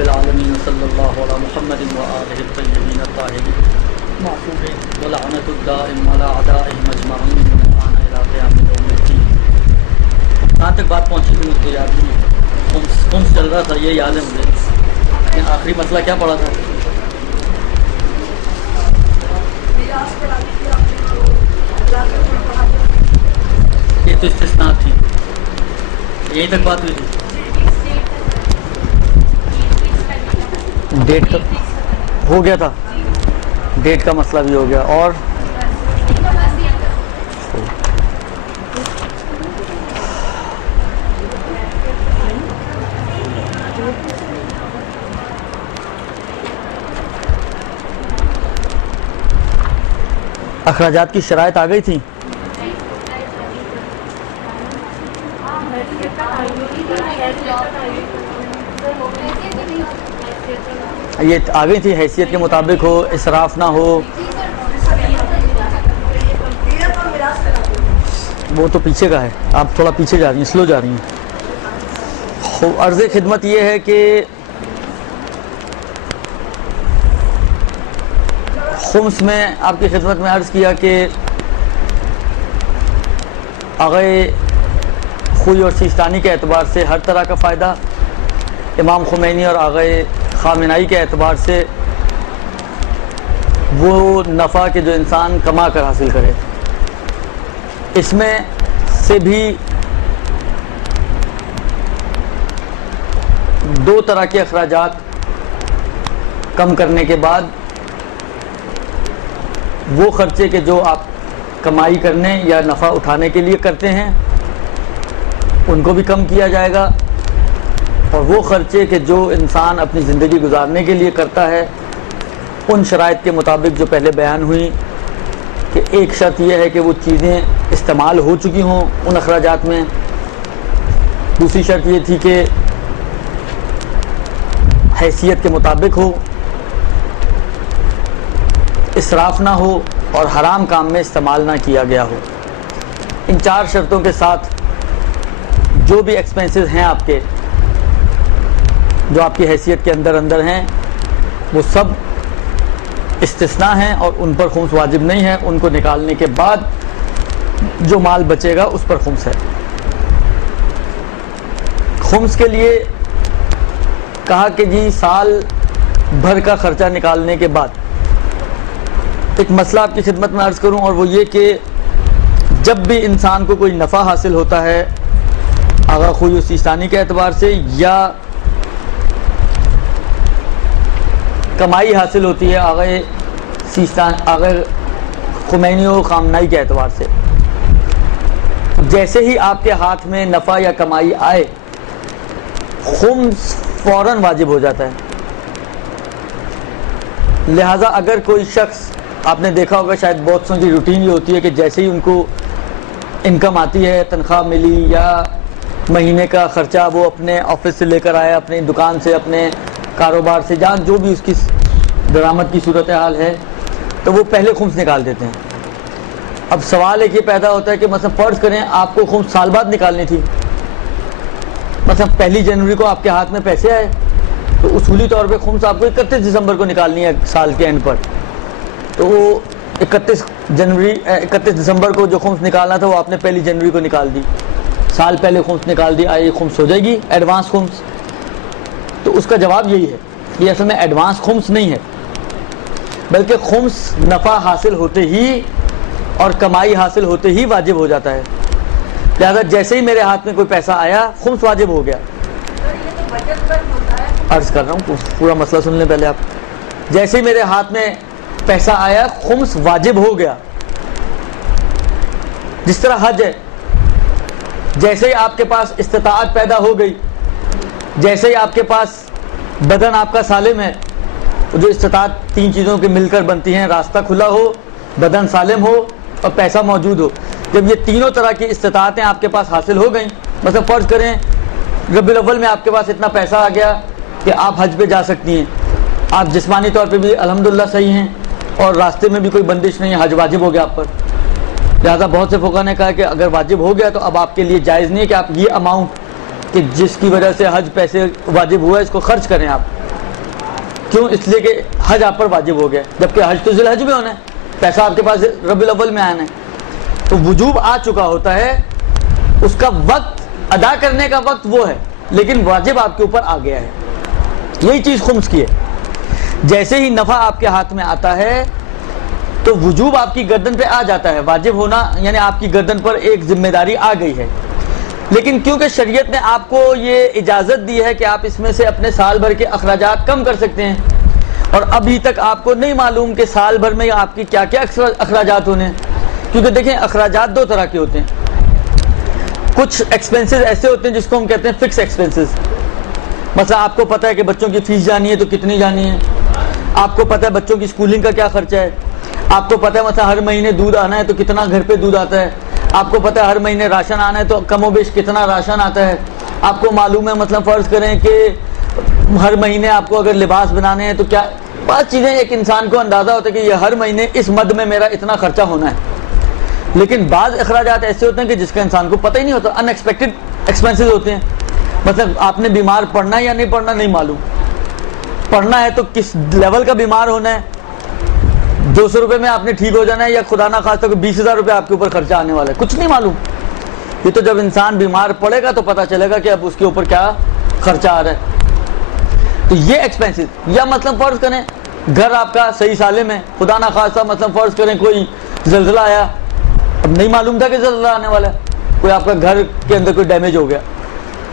رب العالمین صلی اللہ علی محمد و آلہ الطیبین الطاہرین معصومین ولعنۃ الدائم علی اعدائہم اجمعین من الآن الی قیام یوم الدین۔ کہاں تک بات پہنچی تھی مجھ کو یاد نہیں، خمس چل رہا تھا، یہ یاد ہے مجھے، لیکن آخری مسئلہ کیا پڑا تھا؟ یہ تو استثناء تھی، یہیں تک بات ہوئی تھی۔ ڈیٹ کا ہو گیا تھا، ڈیٹ کا مسئلہ بھی ہو گیا، اور اخراجات کی شرائط آ گئی تھی۔ یہ آ گئی تھی، حیثیت کے مطابق ہو، اسراف نہ ہو، وہ تو پیچھے کا ہے، آپ تھوڑا پیچھے جا رہی ہیں، سلو جا رہی ہیں۔ عرض خدمت یہ ہے کہ خمس میں آپ کی خدمت میں عرض کیا کہ آغائے خوئی اور سیستانی کے اعتبار سے ہر طرح کا فائدہ، امام خمینی اور آغائے خامنائی کے اعتبار سے وہ نفع کہ جو انسان کما کر حاصل کرے، اس میں سے بھی دو طرح کے اخراجات کم کرنے کے بعد وہ خرچے کہ جو آپ کمائی کرنے یا نفع اٹھانے کے لیے کرتے ہیں ان کو بھی کم کیا جائے گا، اور وہ خرچے کہ جو انسان اپنی زندگی گزارنے کے لیے کرتا ہے ان شرائط کے مطابق جو پہلے بیان ہوئی، کہ ایک شرط یہ ہے کہ وہ چیزیں استعمال ہو چکی ہوں ان اخراجات میں، دوسری شرط یہ تھی کہ حیثیت کے مطابق ہو، اسراف نہ ہو اور حرام کام میں استعمال نہ کیا گیا ہو۔ ان چار شرطوں کے ساتھ جو بھی ایکسپینسز ہیں آپ کے، جو آپ کی حیثیت کے اندر ہیں، وہ سب استثناء ہیں اور ان پر خمس واجب نہیں ہے، ان کو نکالنے کے بعد جو مال بچے گا اس پر خمس ہے۔ خمس کے لیے کہا کہ جی سال بھر کا خرچہ نکالنے کے بعد ایک مسئلہ آپ کی خدمت میں عرض کروں، اور وہ یہ کہ جب بھی انسان کو کوئی نفع حاصل ہوتا ہے آغا خوئی و سیستانی کے اعتبار سے، یا کمائی حاصل ہوتی ہے آغا خمینی و خامنائی کے اعتبار سے، جیسے ہی آپ کے ہاتھ میں نفع یا کمائی آئے خمس فوراً واجب ہو جاتا ہے۔ لہٰذا اگر کوئی شخص، آپ نے دیکھا ہوگا شاید بہت سو کی روٹین یہ ہوتی ہے کہ جیسے ہی ان کو انکم آتی ہے، تنخواہ ملی یا مہینے کا خرچہ وہ اپنے آفس سے لے کر آیا، اپنی دکان سے، اپنے کاروبار سے، جہاں جو بھی اس کی درآمد کی صورتحال ہے، تو وہ پہلے خمس نکال دیتے ہیں۔ اب سوال ایک یہ پیدا ہوتا ہے کہ مثلا فرض کریں آپ کو خمس سال بعد نکالنی تھی، مثلا 1 جنوری کو آپ کے ہاتھ میں پیسے آئے، تو اصولی طور پہ خمس آپ کو 31 دسمبر کو نکالنی ہے سال کے اینڈ پر، تو وہ 31 دسمبر کو جو خمس نکالنا تھا وہ آپ نے 1 جنوری کو نکال دی، سال پہلے خمس نکال دی، آئی خمس ہو جائے گی ایڈوانس خمس؟ تو اس کا جواب یہی ہے، یہ اصل میں ایڈوانس خمس نہیں ہے، بلکہ خمس نفع حاصل ہوتے ہی اور کمائی حاصل ہوتے ہی واجب ہو جاتا ہے۔ لہذا جیسے ہی میرے ہاتھ میں کوئی پیسہ آیا خمس واجب ہو گیا۔ عرض کر رہا ہوں پورا مسئلہ سن لیں پہلے آپ۔ جیسے ہی میرے ہاتھ میں پیسہ آیا خمس واجب ہو گیا، جس طرح حج ہے، جیسے ہی آپ کے پاس استطاعت پیدا ہو گئی، جیسے ہی آپ کے پاس بدن آپ کا سالم ہے، جو استطاعت 3 چیزوں کے مل کر بنتی ہیں، راستہ کھلا ہو، بدن سالم ہو اور پیسہ موجود ہو، جب یہ تینوں طرح کی استطاعتیں آپ کے پاس حاصل ہو گئیں، مثلا فرض کریں ربیع الاول میں آپ کے پاس اتنا پیسہ آ گیا کہ آپ حج پہ جا سکتی ہیں، آپ جسمانی طور پہ بھی الحمدللہ صحیح ہیں اور راستے میں بھی کوئی بندش نہیں ہے، حج واجب ہو گیا آپ پر۔ لہٰذا بہت سے فقہا نے کہا کہ اگر واجب ہو گیا تو اب آپ کے لیے جائز نہیں ہے کہ آپ یہ اماؤنٹ کہ جس کی وجہ سے حج پیسے واجب ہوا ہے اس کو خرچ کریں آپ، کیوں؟ اس لیے کہ حج آپ پر واجب ہو گیا، جبکہ حج تو ذی الحج میں ہونا ہے، پیسہ آپ کے پاس ربیع الاول میں آنا ہے، تو وجوب آ چکا ہوتا ہے، اس کا وقت ادا کرنے کا وقت وہ ہے، لیکن واجب آپ کے اوپر آ گیا ہے۔ یہی چیز خمس کی ہے، جیسے ہی نفع آپ کے ہاتھ میں آتا ہے تو وجوب آپ کی گردن پہ آ جاتا ہے، واجب ہونا یعنی آپ کی گردن پر ایک ذمہ داری آ گئی ہے، لیکن کیونکہ شریعت نے آپ کو یہ اجازت دی ہے کہ آپ اس میں سے اپنے سال بھر کے اخراجات کم کر سکتے ہیں، اور ابھی تک آپ کو نہیں معلوم کہ سال بھر میں آپ کی کیا کیا اخراجات ہونے ہیں، کیونکہ دیکھیں اخراجات دو طرح کے ہوتے ہیں، کچھ ایکسپنسز ایسے ہوتے ہیں جس کو ہم کہتے ہیں فکس ایکسپنسز، مثلا آپ کو پتہ ہے کہ بچوں کی فیس جانی ہے تو کتنی جانی ہے، آپ کو پتہ ہے بچوں کی اسکولنگ کا کیا خرچہ ہے، آپ کو پتہ ہے مثلا ہر مہینے دودھ آنا ہے تو کتنا گھر پہ دودھ آتا ہے، آپ کو پتہ ہے ہر مہینے راشن آنا ہے تو کم و بیش کتنا راشن آتا ہے، آپ کو معلوم ہے مثلا فرض کریں کہ ہر مہینے آپ کو اگر لباس بنانے ہیں تو کیا، بعض چیزیں ایک انسان کو اندازہ ہوتا ہے کہ یہ ہر مہینے اس مد میں میرا اتنا خرچہ ہونا ہے، لیکن بعض اخراجات ایسے ہوتے ہیں کہ جس کا انسان کو پتہ ہی نہیں ہوتا، ان ایکسپیکٹڈ ایکسپنسز ہوتے ہیں، مطلب آپ نے بیمار پڑنا ہے یا نہیں پڑنا نہیں معلوم، پڑھنا ہے تو کس لیول کا بیمار ہونا ہے، 200 روپے میں آپ نے ٹھیک ہو جانا ہے یا خدا نہ خواستہ کہ 20,000 روپے آپ کے اوپر خرچہ آنے والا ہے، کچھ نہیں معلوم، یہ تو جب انسان بیمار پڑے گا تو پتہ چلے گا کہ اب اس کے اوپر کیا خرچہ آ رہا ہے، تو یہ ایکسپنسز، یا مطلب فرض کریں گھر آپ کا صحیح سالم ہے، خدا نہ خواستہ مطلب فرض کریں کوئی زلزلہ آیا، اب نہیں معلوم تھا کہ زلزلہ آنے والا ہے، کوئی آپ کا گھر کے اندر کوئی ڈیمیج ہو گیا،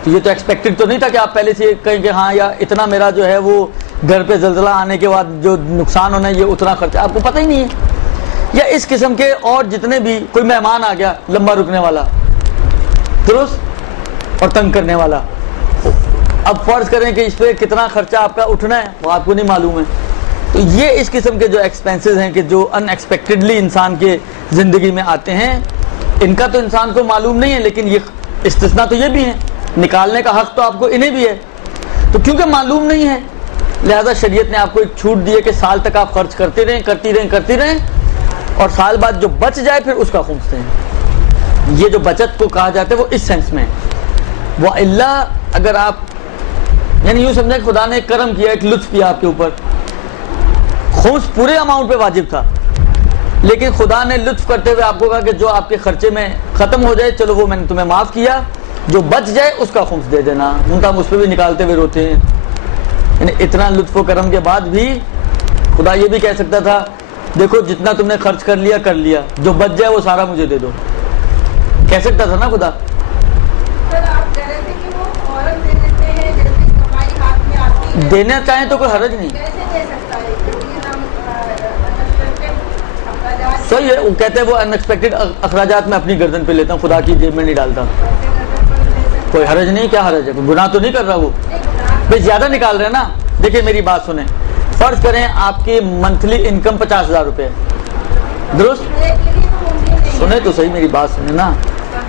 تو یہ تو ایکسپیکٹڈ تو نہیں تھا کہ آپ پہلے سے کہیں کہ ہاں یا اتنا میرا جو ہے وہ گھر پہ زلزلہ آنے کے بعد جو نقصان ہونا ہے یہ اتنا خرچہ، آپ کو پتہ ہی نہیں ہے، یا اس قسم کے اور جتنے بھی، کوئی مہمان آ گیا لمبا رکنے والا، درست، اور تنگ کرنے والا، اب فرض کریں کہ اس پہ کتنا خرچہ آپ کا اٹھنا ہے وہ آپ کو نہیں معلوم ہے، تو یہ اس قسم کے جو ایکسپنسز ہیں کہ جو ان ایکسپیکٹڈلی انسان کے زندگی میں آتے ہیں، ان کا تو انسان کو معلوم نہیں ہے، لیکن یہ استثناء تو یہ بھی ہیں، نکالنے کا حق تو آپ کو انہیں بھی ہے، تو کیونکہ معلوم نہیں ہے لہذا شریعت نے آپ کو ایک چھوٹ دی ہے کہ سال تک آپ خرچ کرتے رہیں اور سال بعد جو بچ جائے پھر اس کا خمس دیں، یہ جو بچت کو کہا جاتا ہے وہ اس سینس میں ہے، وَإِلَّا اگر آپ یعنی یوں سمجھیں کہ خدا نے ایک کرم کیا، ایک لطف کیا آپ کے اوپر، خمس پورے اماؤنٹ پہ واجب تھا، لیکن خدا نے لطف کرتے ہوئے آپ کو کہا کہ جو آپ کے خرچے میں ختم ہو جائے چلو وہ میں نے تمہیں معاف کیا، جو بچ جائے اس کا خمس دے دینا، ہم اس پہ بھی نکالتے ہوئے روتے ہیں، یعنی اتنا لطف و کرم کے بعد بھی خدا یہ بھی کہہ سکتا تھا دیکھو جتنا تم نے خرچ کر لیا، جو بچ جائے وہ سارا مجھے دے دو، کہہ سکتا تھا نا خدا۔ دینا چاہیں تو کوئی حرج نہیں، صحیح ہے، وہ کہتے ہیں وہ ان ایکسپیکٹڈ اخراجات میں اپنی گردن پہ لیتا ہوں، خدا کی جیب میں نہیں ڈالتا، کوئی حرج نہیں، کیا حرج ہے، کوئی گناہ تو نہیں کر رہا وہ، بھئی زیادہ نکال رہے ہیں نا، دیکھیں میری بات سنیں، فرض کریں آپ کی منتھلی انکم 50,000 روپے، درست، سنیں تو صحیح میری بات سنیں نا،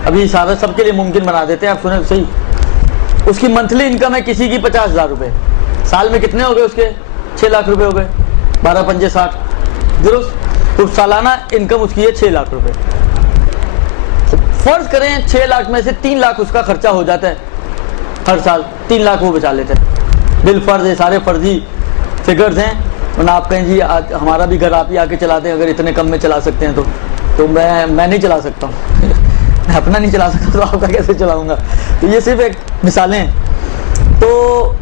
ابھی سارا سب کے لیے ممکن بنا دیتے ہیں، آپ سنیں تو صحیح، اس کی منتھلی انکم ہے کسی کی 50,000 روپے، سال میں کتنے ہو گئے اس کے 6 لاکھ روپے ہو گئے، 12 پنجے 60، درست، تو سالانہ انکم اس کی ہے 6 لاکھ روپے، فرض کریں 6 لاکھ میں سے 3 لاکھ اس کا خرچہ ہو جاتا ہے ہر سال، 3 لاکھ وہ بچا لیتے ہیں، بالفرض ہے، سارے فرضی فگرز ہیں، ورنہ آپ کہیں جی ہمارا بھی گھر آپ ہی آ کے چلاتے ہیں، اگر اتنے کم میں چلا سکتے ہیں تو میں نہیں چلا سکتا ہوں میں اپنا نہیں چلا سکتا تو آپ کا کیسے چلاؤں گا، تو یہ صرف ایک مثالیں ہیں، تو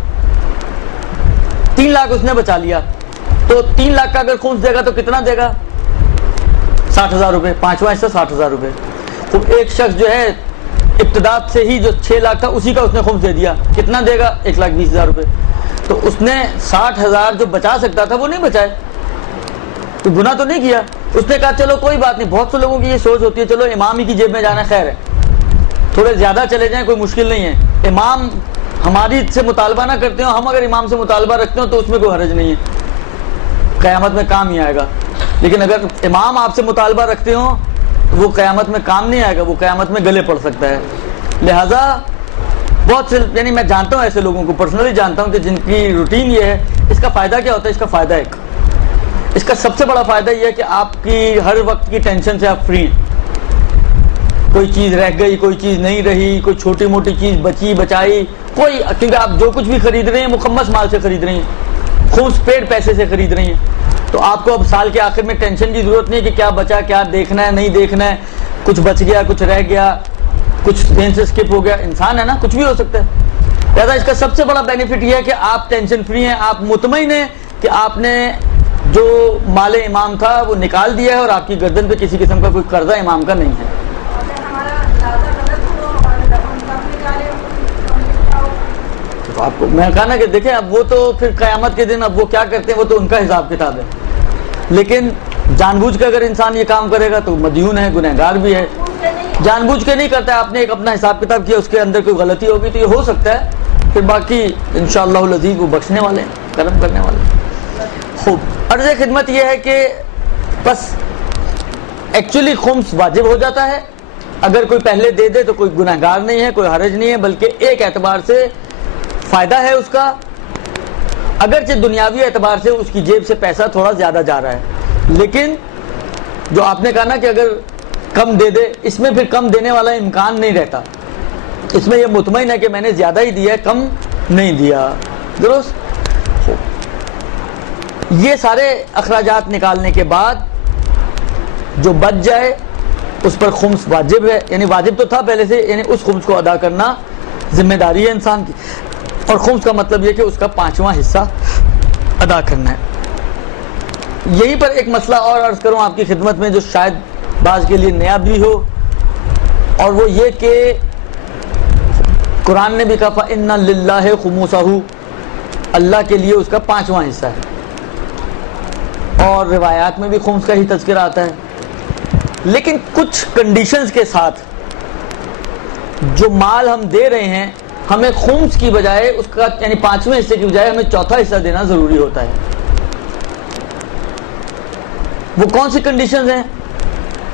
3 لاکھ اس نے بچا لیا، تو 3 لاکھ کا اگر خمس دے گا تو کتنا دے گا، 60,000 روپے، 5واں حصہ 60,000 روپے، تو ایک شخص جو ہے ابتدا سے ہی جو 6 لاکھ تھا اسی کا اس نے خمس دے دیا، کتنا دے گا، 1,20,000 روپے، تو اس نے 60,000 جو بچا سکتا تھا وہ نہیں بچائے، تو گناہ تو نہیں کیا، اس نے کہا چلو کوئی بات نہیں، بہت سے لوگوں کی یہ سوچ ہوتی ہے چلو امام ہی کی جیب میں جانا خیر ہے، تھوڑے زیادہ چلے جائیں کوئی مشکل نہیں ہے، امام ہماری سے مطالبہ نہ کرتے ہو، ہم اگر امام سے مطالبہ رکھتے ہو تو اس میں کوئی حرج نہیں ہے، قیامت میں کام ہی آئے گا، لیکن اگر امام آپ سے مطالبہ رکھتے ہو تو وہ قیامت میں کام نہیں آئے گا، وہ قیامت میں گلے پڑ سکتا ہے، لہذا بہت سے یعنی میں جانتا ہوں ایسے لوگوں کو، پرسنلی جانتا ہوں کہ جن کی روٹین یہ ہے، اس کا فائدہ کیا ہوتا ہے، اس کا فائدہ ایک، اس کا سب سے بڑا فائدہ یہ ہے کہ آپ کی ہر وقت کی ٹینشن سے آپ فری ہیں، کوئی چیز رہ گئی، کوئی چیز نہیں رہی، کوئی چھوٹی موٹی چیز بچی بچائی، کوئی، کیونکہ آپ جو کچھ بھی خرید رہے ہیں مخمس مال سے خرید رہے ہیں، خمس پیڈ پیسے سے خرید رہی ہیں. تو آپ کو اب سال کے آخر میں ٹینشن کی ضرورت نہیں ہے کہ کیا بچا, کیا دیکھنا ہے, نہیں دیکھنا ہے, کچھ بچ گیا, کچھ رہ گیا, کچھ ٹرین سے اسکپ ہو گیا. انسان ہے نا, کچھ بھی ہو سکتا ہے. لہٰذا اس کا سب سے بڑا بینیفٹ یہ ہے کہ آپ ٹینشن فری ہیں, آپ مطمئن ہیں کہ آپ نے جو مال امام تھا وہ نکال دیا ہے اور آپ کی گردن پہ کسی قسم کا کوئی قرضہ امام کا نہیں ہے. تو آپ کو میں کہا نا کہ دیکھیں اب وہ تو پھر قیامت کے دن اب وہ کیا کرتے ہیں وہ تو ان کا حساب کتاب ہے, لیکن جان بوجھ کے اگر انسان یہ کام کرے گا تو مدیون ہے, گنہگار بھی ہے. جان بوجھ کے نہیں کرتا ہے, آپ نے ایک اپنا حساب کتاب کیا, اس کے اندر کوئی غلطی ہوگی تو یہ ہو سکتا ہے, پھر باقی انشاءاللہ العزیز وہ بخشنے والے ہیں, کرم کرنے والے ہیں. خوب, عرض خدمت یہ ہے کہ بس ایکچولی خمس واجب ہو جاتا ہے. اگر کوئی پہلے دے دے تو کوئی گنہگار نہیں ہے, کوئی حرج نہیں ہے, بلکہ ایک اعتبار سے فائدہ ہے اس کا, اگرچہ دنیاوی اعتبار سے اس کی جیب سے پیسہ تھوڑا زیادہ جا رہا ہے. لیکن جو آپ نے کہا نا کہ اگر کم دے دے, اس میں پھر کم دینے والا امکان نہیں رہتا. اس میں یہ مطمئن ہے کہ میں نے زیادہ ہی دیا ہے, کم نہیں دیا. درست. یہ سارے اخراجات نکالنے کے بعد جو بچ جائے اس پر خمس واجب ہے, یعنی واجب تو تھا پہلے سے, یعنی اس خمس کو ادا کرنا ذمہ داری ہے انسان کی. اور خمس کا مطلب یہ کہ اس کا 5واں حصہ ادا کرنا ہے. یہیں پر ایک مسئلہ اور عرض کروں آپ کی خدمت میں جو شاید بعض کے لیے نیا بھی ہو, اور وہ یہ کہ قرآن نے بھی کہا فَإِنَّ لِلَّهِ خُمُسَهُ, اللہ کے لیے اس کا 5واں حصہ ہے, اور روایات میں بھی خمس کا ہی تذکرہ آتا ہے. لیکن کچھ کنڈیشنز کے ساتھ جو مال ہم دے رہے ہیں ہمیں خمس کی بجائے اس کا یعنی 5ویں حصے کی بجائے ہمیں 4تھا حصہ دینا ضروری ہوتا ہے. وہ کون سی کنڈیشنز ہیں؟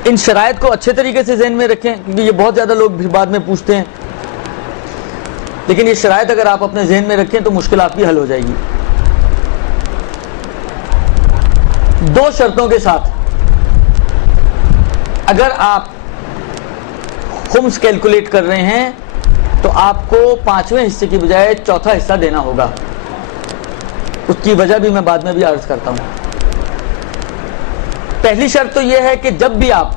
ان شرائط کو اچھے طریقے سے ذہن میں رکھیں, کیونکہ یہ بہت زیادہ لوگ بھی بعد میں پوچھتے ہیں. لیکن یہ شرائط اگر آپ اپنے ذہن میں رکھیں تو مشکل آپ کی حل ہو جائے گی. 2 شرطوں کے ساتھ اگر آپ خمس کیلکولیٹ کر رہے ہیں تو آپ کو 5ویں حصے کی بجائے 4تھا حصہ دینا ہوگا. اس کی وجہ بھی میں بعد میں بھی عرض کرتا ہوں. پہلی شرط تو یہ ہے کہ جب بھی آپ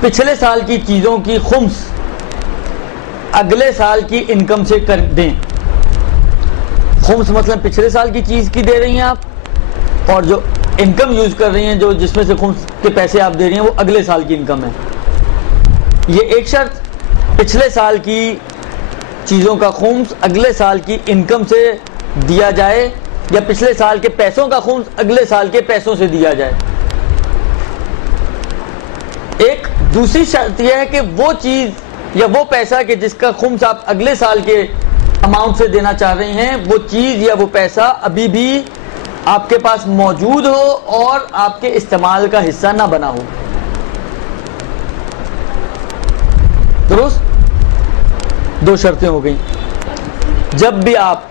پچھلے سال کی چیزوں کی خمس اگلے سال کی انکم سے کر دیں. خمس مثلا پچھلے سال کی چیز کی دے رہی ہیں آپ, اور جو انکم یوز کر رہی ہیں جو جس میں سے خمس کے پیسے آپ دے رہی ہیں وہ اگلے سال کی انکم ہے. یہ ایک شرط, پچھلے سال کی چیزوں کا خمس اگلے سال کی انکم سے دیا جائے, یا پچھلے سال کے پیسوں کا خمس اگلے سال کے پیسوں سے دیا جائے. ایک دوسری شرط یہ ہے کہ وہ چیز یا وہ پیسہ کہ جس کا خمس آپ اگلے سال کے اماؤنٹ سے دینا چاہ رہی ہیں, وہ چیز یا وہ پیسہ ابھی بھی آپ کے پاس موجود ہو اور آپ کے استعمال کا حصہ نہ بنا ہو. درست. 2 شرطیں ہو گئیں. جب بھی آپ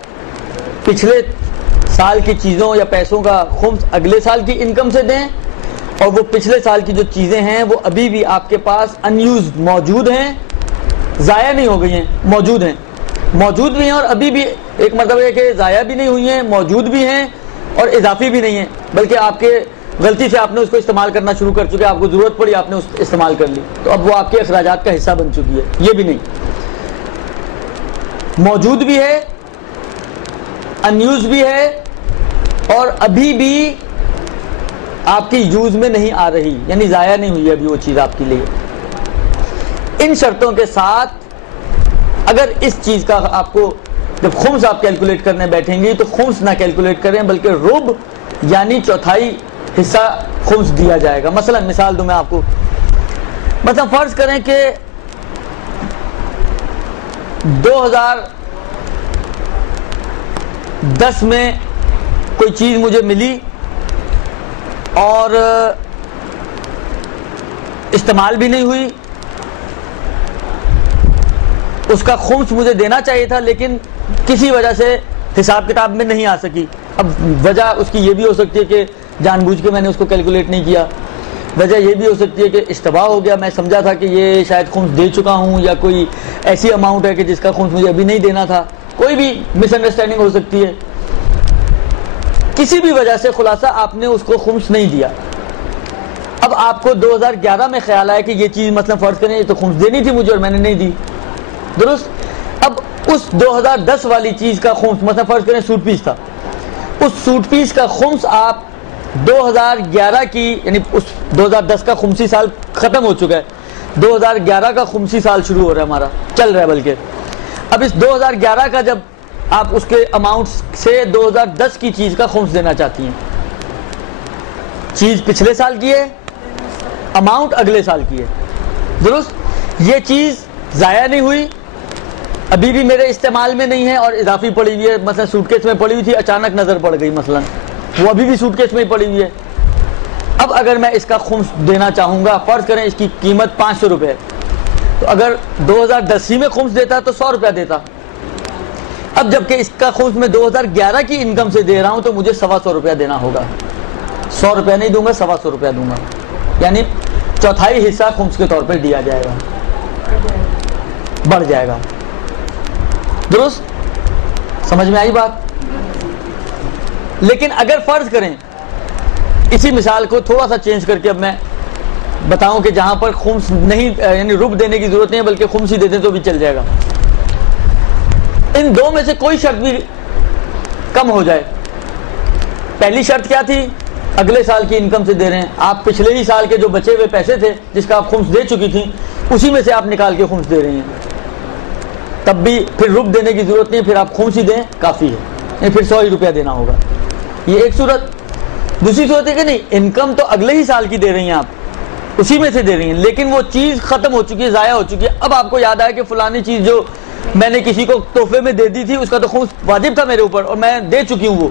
پچھلے سال کی چیزوں یا پیسوں کا خمس اگلے سال کی انکم سے دیں, اور وہ پچھلے سال کی جو چیزیں ہیں وہ ابھی بھی آپ کے پاس انیوزڈ موجود ہیں, ضائع نہیں ہو گئی ہیں, موجود ہیں, موجود بھی ہیں, اور ابھی بھی ایک مطلب ہے کہ ضائع بھی نہیں ہوئی ہیں, موجود بھی ہیں, اور اضافی بھی نہیں ہیں, بلکہ آپ کے غلطی سے آپ نے اس کو استعمال کرنا شروع کر چکے, آپ کو ضرورت پڑی آپ نے اس استعمال کر لی, تو اب وہ آپ کے اخراجات کا حصہ بن چکی ہے. یہ بھی نہیں, موجود بھی ہے, انیوز بھی ہے, اور ابھی بھی آپ کی یوز میں نہیں آ رہی, یعنی ضائع نہیں ہوئی ابھی وہ چیز آپ کے لیے. ان شرطوں کے ساتھ اگر اس چیز کا آپ کو جب خمس آپ کیلکولیٹ کرنے بیٹھیں گی تو خمس نہ کیلکولیٹ کریں بلکہ ربع یعنی 4تھائی حصہ خمس دیا جائے گا. مثلا مثال دوں میں آپ کو, مثلا فرض کریں کہ 2010 میں کوئی چیز مجھے ملی اور استعمال بھی نہیں ہوئی, اس کا خمس مجھے دینا چاہیے تھا لیکن کسی وجہ سے حساب کتاب میں نہیں آ سکی. اب وجہ اس کی یہ بھی ہو سکتی ہے کہ جان بوجھ کے میں نے اس کو کیلکولیٹ نہیں کیا, وجہ یہ بھی ہو سکتی ہے کہ اشتباہ ہو گیا, میں سمجھا تھا کہ یہ شاید خمس دے چکا ہوں, یا کوئی ایسی اماؤنٹ ہے کہ جس کا خمس مجھے ابھی نہیں دینا تھا, کوئی بھی مس انڈرسٹینڈنگ ہو سکتی ہے، کسی بھی وجہ سے خلاصہ آپ نے اس کو خمس نہیں دیا. اب آپ کو 2011 میں خیال آیا کہ یہ چیز مثلا فرض کریں یہ تو خمس دینی تھی مجھے اور میں نے نہیں دی، درست. اب اس 2010 والی چیز کا خمس مثلا فرض کریں سوٹ پیس تھا، اس سوٹ پیس کا خمس آپ 2011 کی یعنی اس 2010 کا خمسی سال ختم ہو چکا ہے، 2011 کا خمسی سال شروع ہو رہا ہے ہمارا، چل رہا ہے بلکہ. اب اس 2011 کا جب آپ اس کے اماؤنٹ سے 2010 کی چیز کا خمس دینا چاہتی ہیں، چیز پچھلے سال کی ہے، اماؤنٹ اگلے سال کی ہے، درست. یہ چیز ضائع نہیں ہوئی، ابھی بھی میرے استعمال میں نہیں ہے اور اضافی پڑی ہوئی ہے، مثلا سوٹ کیس میں پڑی ہوئی تھی، اچانک نظر پڑ گئی مثلا، وہ ابھی بھی سوٹ کیس میں ہی پڑی ہوئی ہے. اب اگر میں اس کا خمس دینا چاہوں گا، فرض کریں اس کی قیمت 500 روپے، تو اگر 2010 ہی میں خمس دیتا تو 100 روپیہ دیتا. اب جبکہ اس کا خمس میں 2011 کی انکم سے دے رہا ہوں تو مجھے 125 روپیہ دینا ہوگا. 100 روپیہ نہیں دوں گا، 125 روپیہ دوں گا، یعنی چوتھائی حصہ خمس کے طور پہ دیا جائے گا، بڑھ جائے گا. درست سمجھ میں آئی بات؟ لیکن اگر فرض کریں اسی مثال کو تھوڑا سا چینج کر کے اب میں بتاؤں کہ جہاں پر خمس نہیں یعنی رب دینے کی ضرورت نہیں ہے بلکہ خمس ہی دے دیں تو بھی چل جائے گا. ان دو میں سے کوئی شرط بھی کم ہو جائے. پہلی شرط کیا تھی؟ اگلے سال کی انکم سے دے رہے ہیں، آپ پچھلے ہی سال کے جو بچے ہوئے پیسے تھے جس کا آپ خمس دے چکی تھیں اسی میں سے آپ نکال کے خمس دے رہی ہیں، تب بھی پھر رب دینے کی ضرورت نہیں، پھر آپ خمس ہی دیں کافی ہے، یعنی پھر 100 روپیہ دینا ہوگا. یہ ایک صورت. دوسری صورت ہے کہ نہیں، انکم تو اگلے ہی سال کی دے رہی ہیں، آپ اسی میں سے دے رہی ہیں، لیکن وہ چیز ختم ہو چکی ہے، ضائع ہو چکی ہے. اب آپ کو یاد آیا کہ فلانی چیز جو میں نے کسی کو تحفے میں دے دی تھی اس کا تو خمس واجب تھا میرے اوپر اور میں دے چکی ہوں.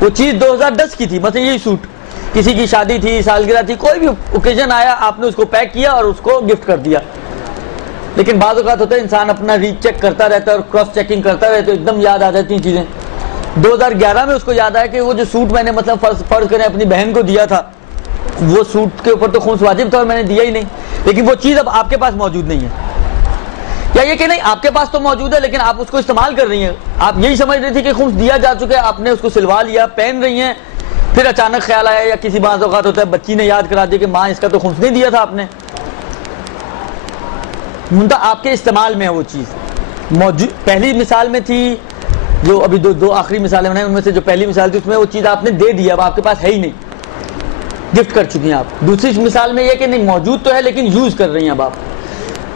وہ چیز 2010 کی تھی، مثلا یہی سوٹ، کسی کی شادی تھی، سالگرہ تھی، کوئی بھی اوکیزن آیا، آپ نے اس کو پیک کیا اور اس کو گفٹ کر دیا. لیکن بعض اوقات ہوتا ہے انسان اپنا ری چیک کرتا رہتا ہے اور کراس چیکنگ کرتا رہتا ہے، ایک دم یاد آ جاتی ہیں چیزیں. 2011 میں اس کو یاد آیا کہ وہ جو سوٹ میں نے مطلب فرض کریں اپنی بہن کو دیا تھا، وہ سوٹ کے اوپر تو خمس واجب تھا اور میں نے دیا ہی نہیں، لیکن وہ چیز اب آپ کے پاس موجود نہیں ہے. یا یہ کہ نہیں آپ کے پاس تو موجود ہے لیکن آپ اس کو استعمال کر رہی ہیں، آپ یہی سمجھ رہی تھی کہ خمس دیا جا چکا ہے، آپ نے اس کو سلوا لیا، پہن رہی ہیں، پھر اچانک خیال آیا یا کسی بعض اوقات ہوتا ہے بچی نے یاد کرا دیا کہ ماں اس کا تو خمس نہیں دیا تھا آپ نے، منتہا آپ کے استعمال میں ہے وہ چیز موجود. پہلی مثال میں تھی جو ابھی دو آخری مثالیں بنائیں، ان میں سے جو پہلی مثال تھی اس میں وہ چیز آپ نے دے دی، اب آپ کے پاس ہے ہی نہیں، گفٹ کر چکی ہیں آپ. دوسری مثال میں یہ کہ نہیں موجود تو ہے لیکن یوز کر رہی ہیں اب آپ.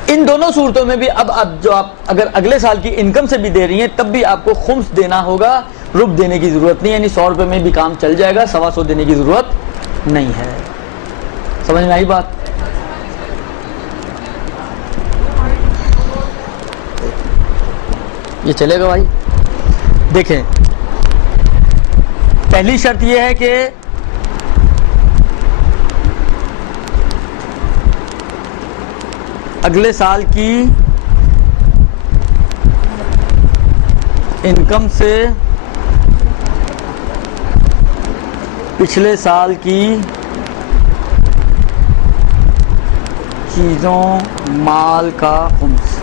ان دونوں صورتوں میں بھی اب جو آپ اگر اگلے سال کی انکم سے بھی دے رہی ہیں تب بھی آپ کو خمس دینا ہوگا، رب دینے کی ضرورت نہیں، یعنی 100 روپے میں بھی کام چل جائے گا، 125 دینے کی ضرورت نہیں ہے. سمجھ میں آئی بات؟ یہ چلے گا بھائی؟ دیکھیں پہلی شرط یہ ہے کہ اگلے سال کی انکم سے پچھلے سال کی چیزوں مال کا خمس،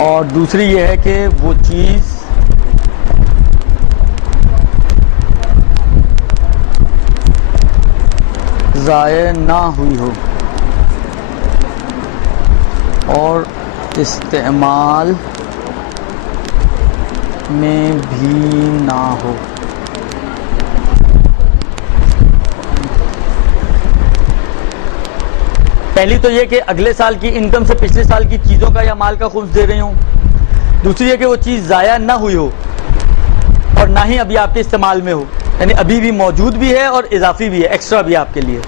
اور دوسری یہ ہے کہ وہ چیز ضائع نہ ہوئی ہو اور استعمال میں بھی نہ ہو. پہلی تو یہ کہ اگلے سال کی انکم سے پچھلے سال کی چیزوں کا یا مال کا خمس دے رہی ہوں. دوسری یہ کہ وہ چیز ضائع نہ ہوئی ہو اور نہ ہی ابھی آپ کے استعمال میں ہو، یعنی ابھی بھی موجود بھی ہے اور اضافی بھی ہے، ایکسٹرا بھی آپ کے لیے.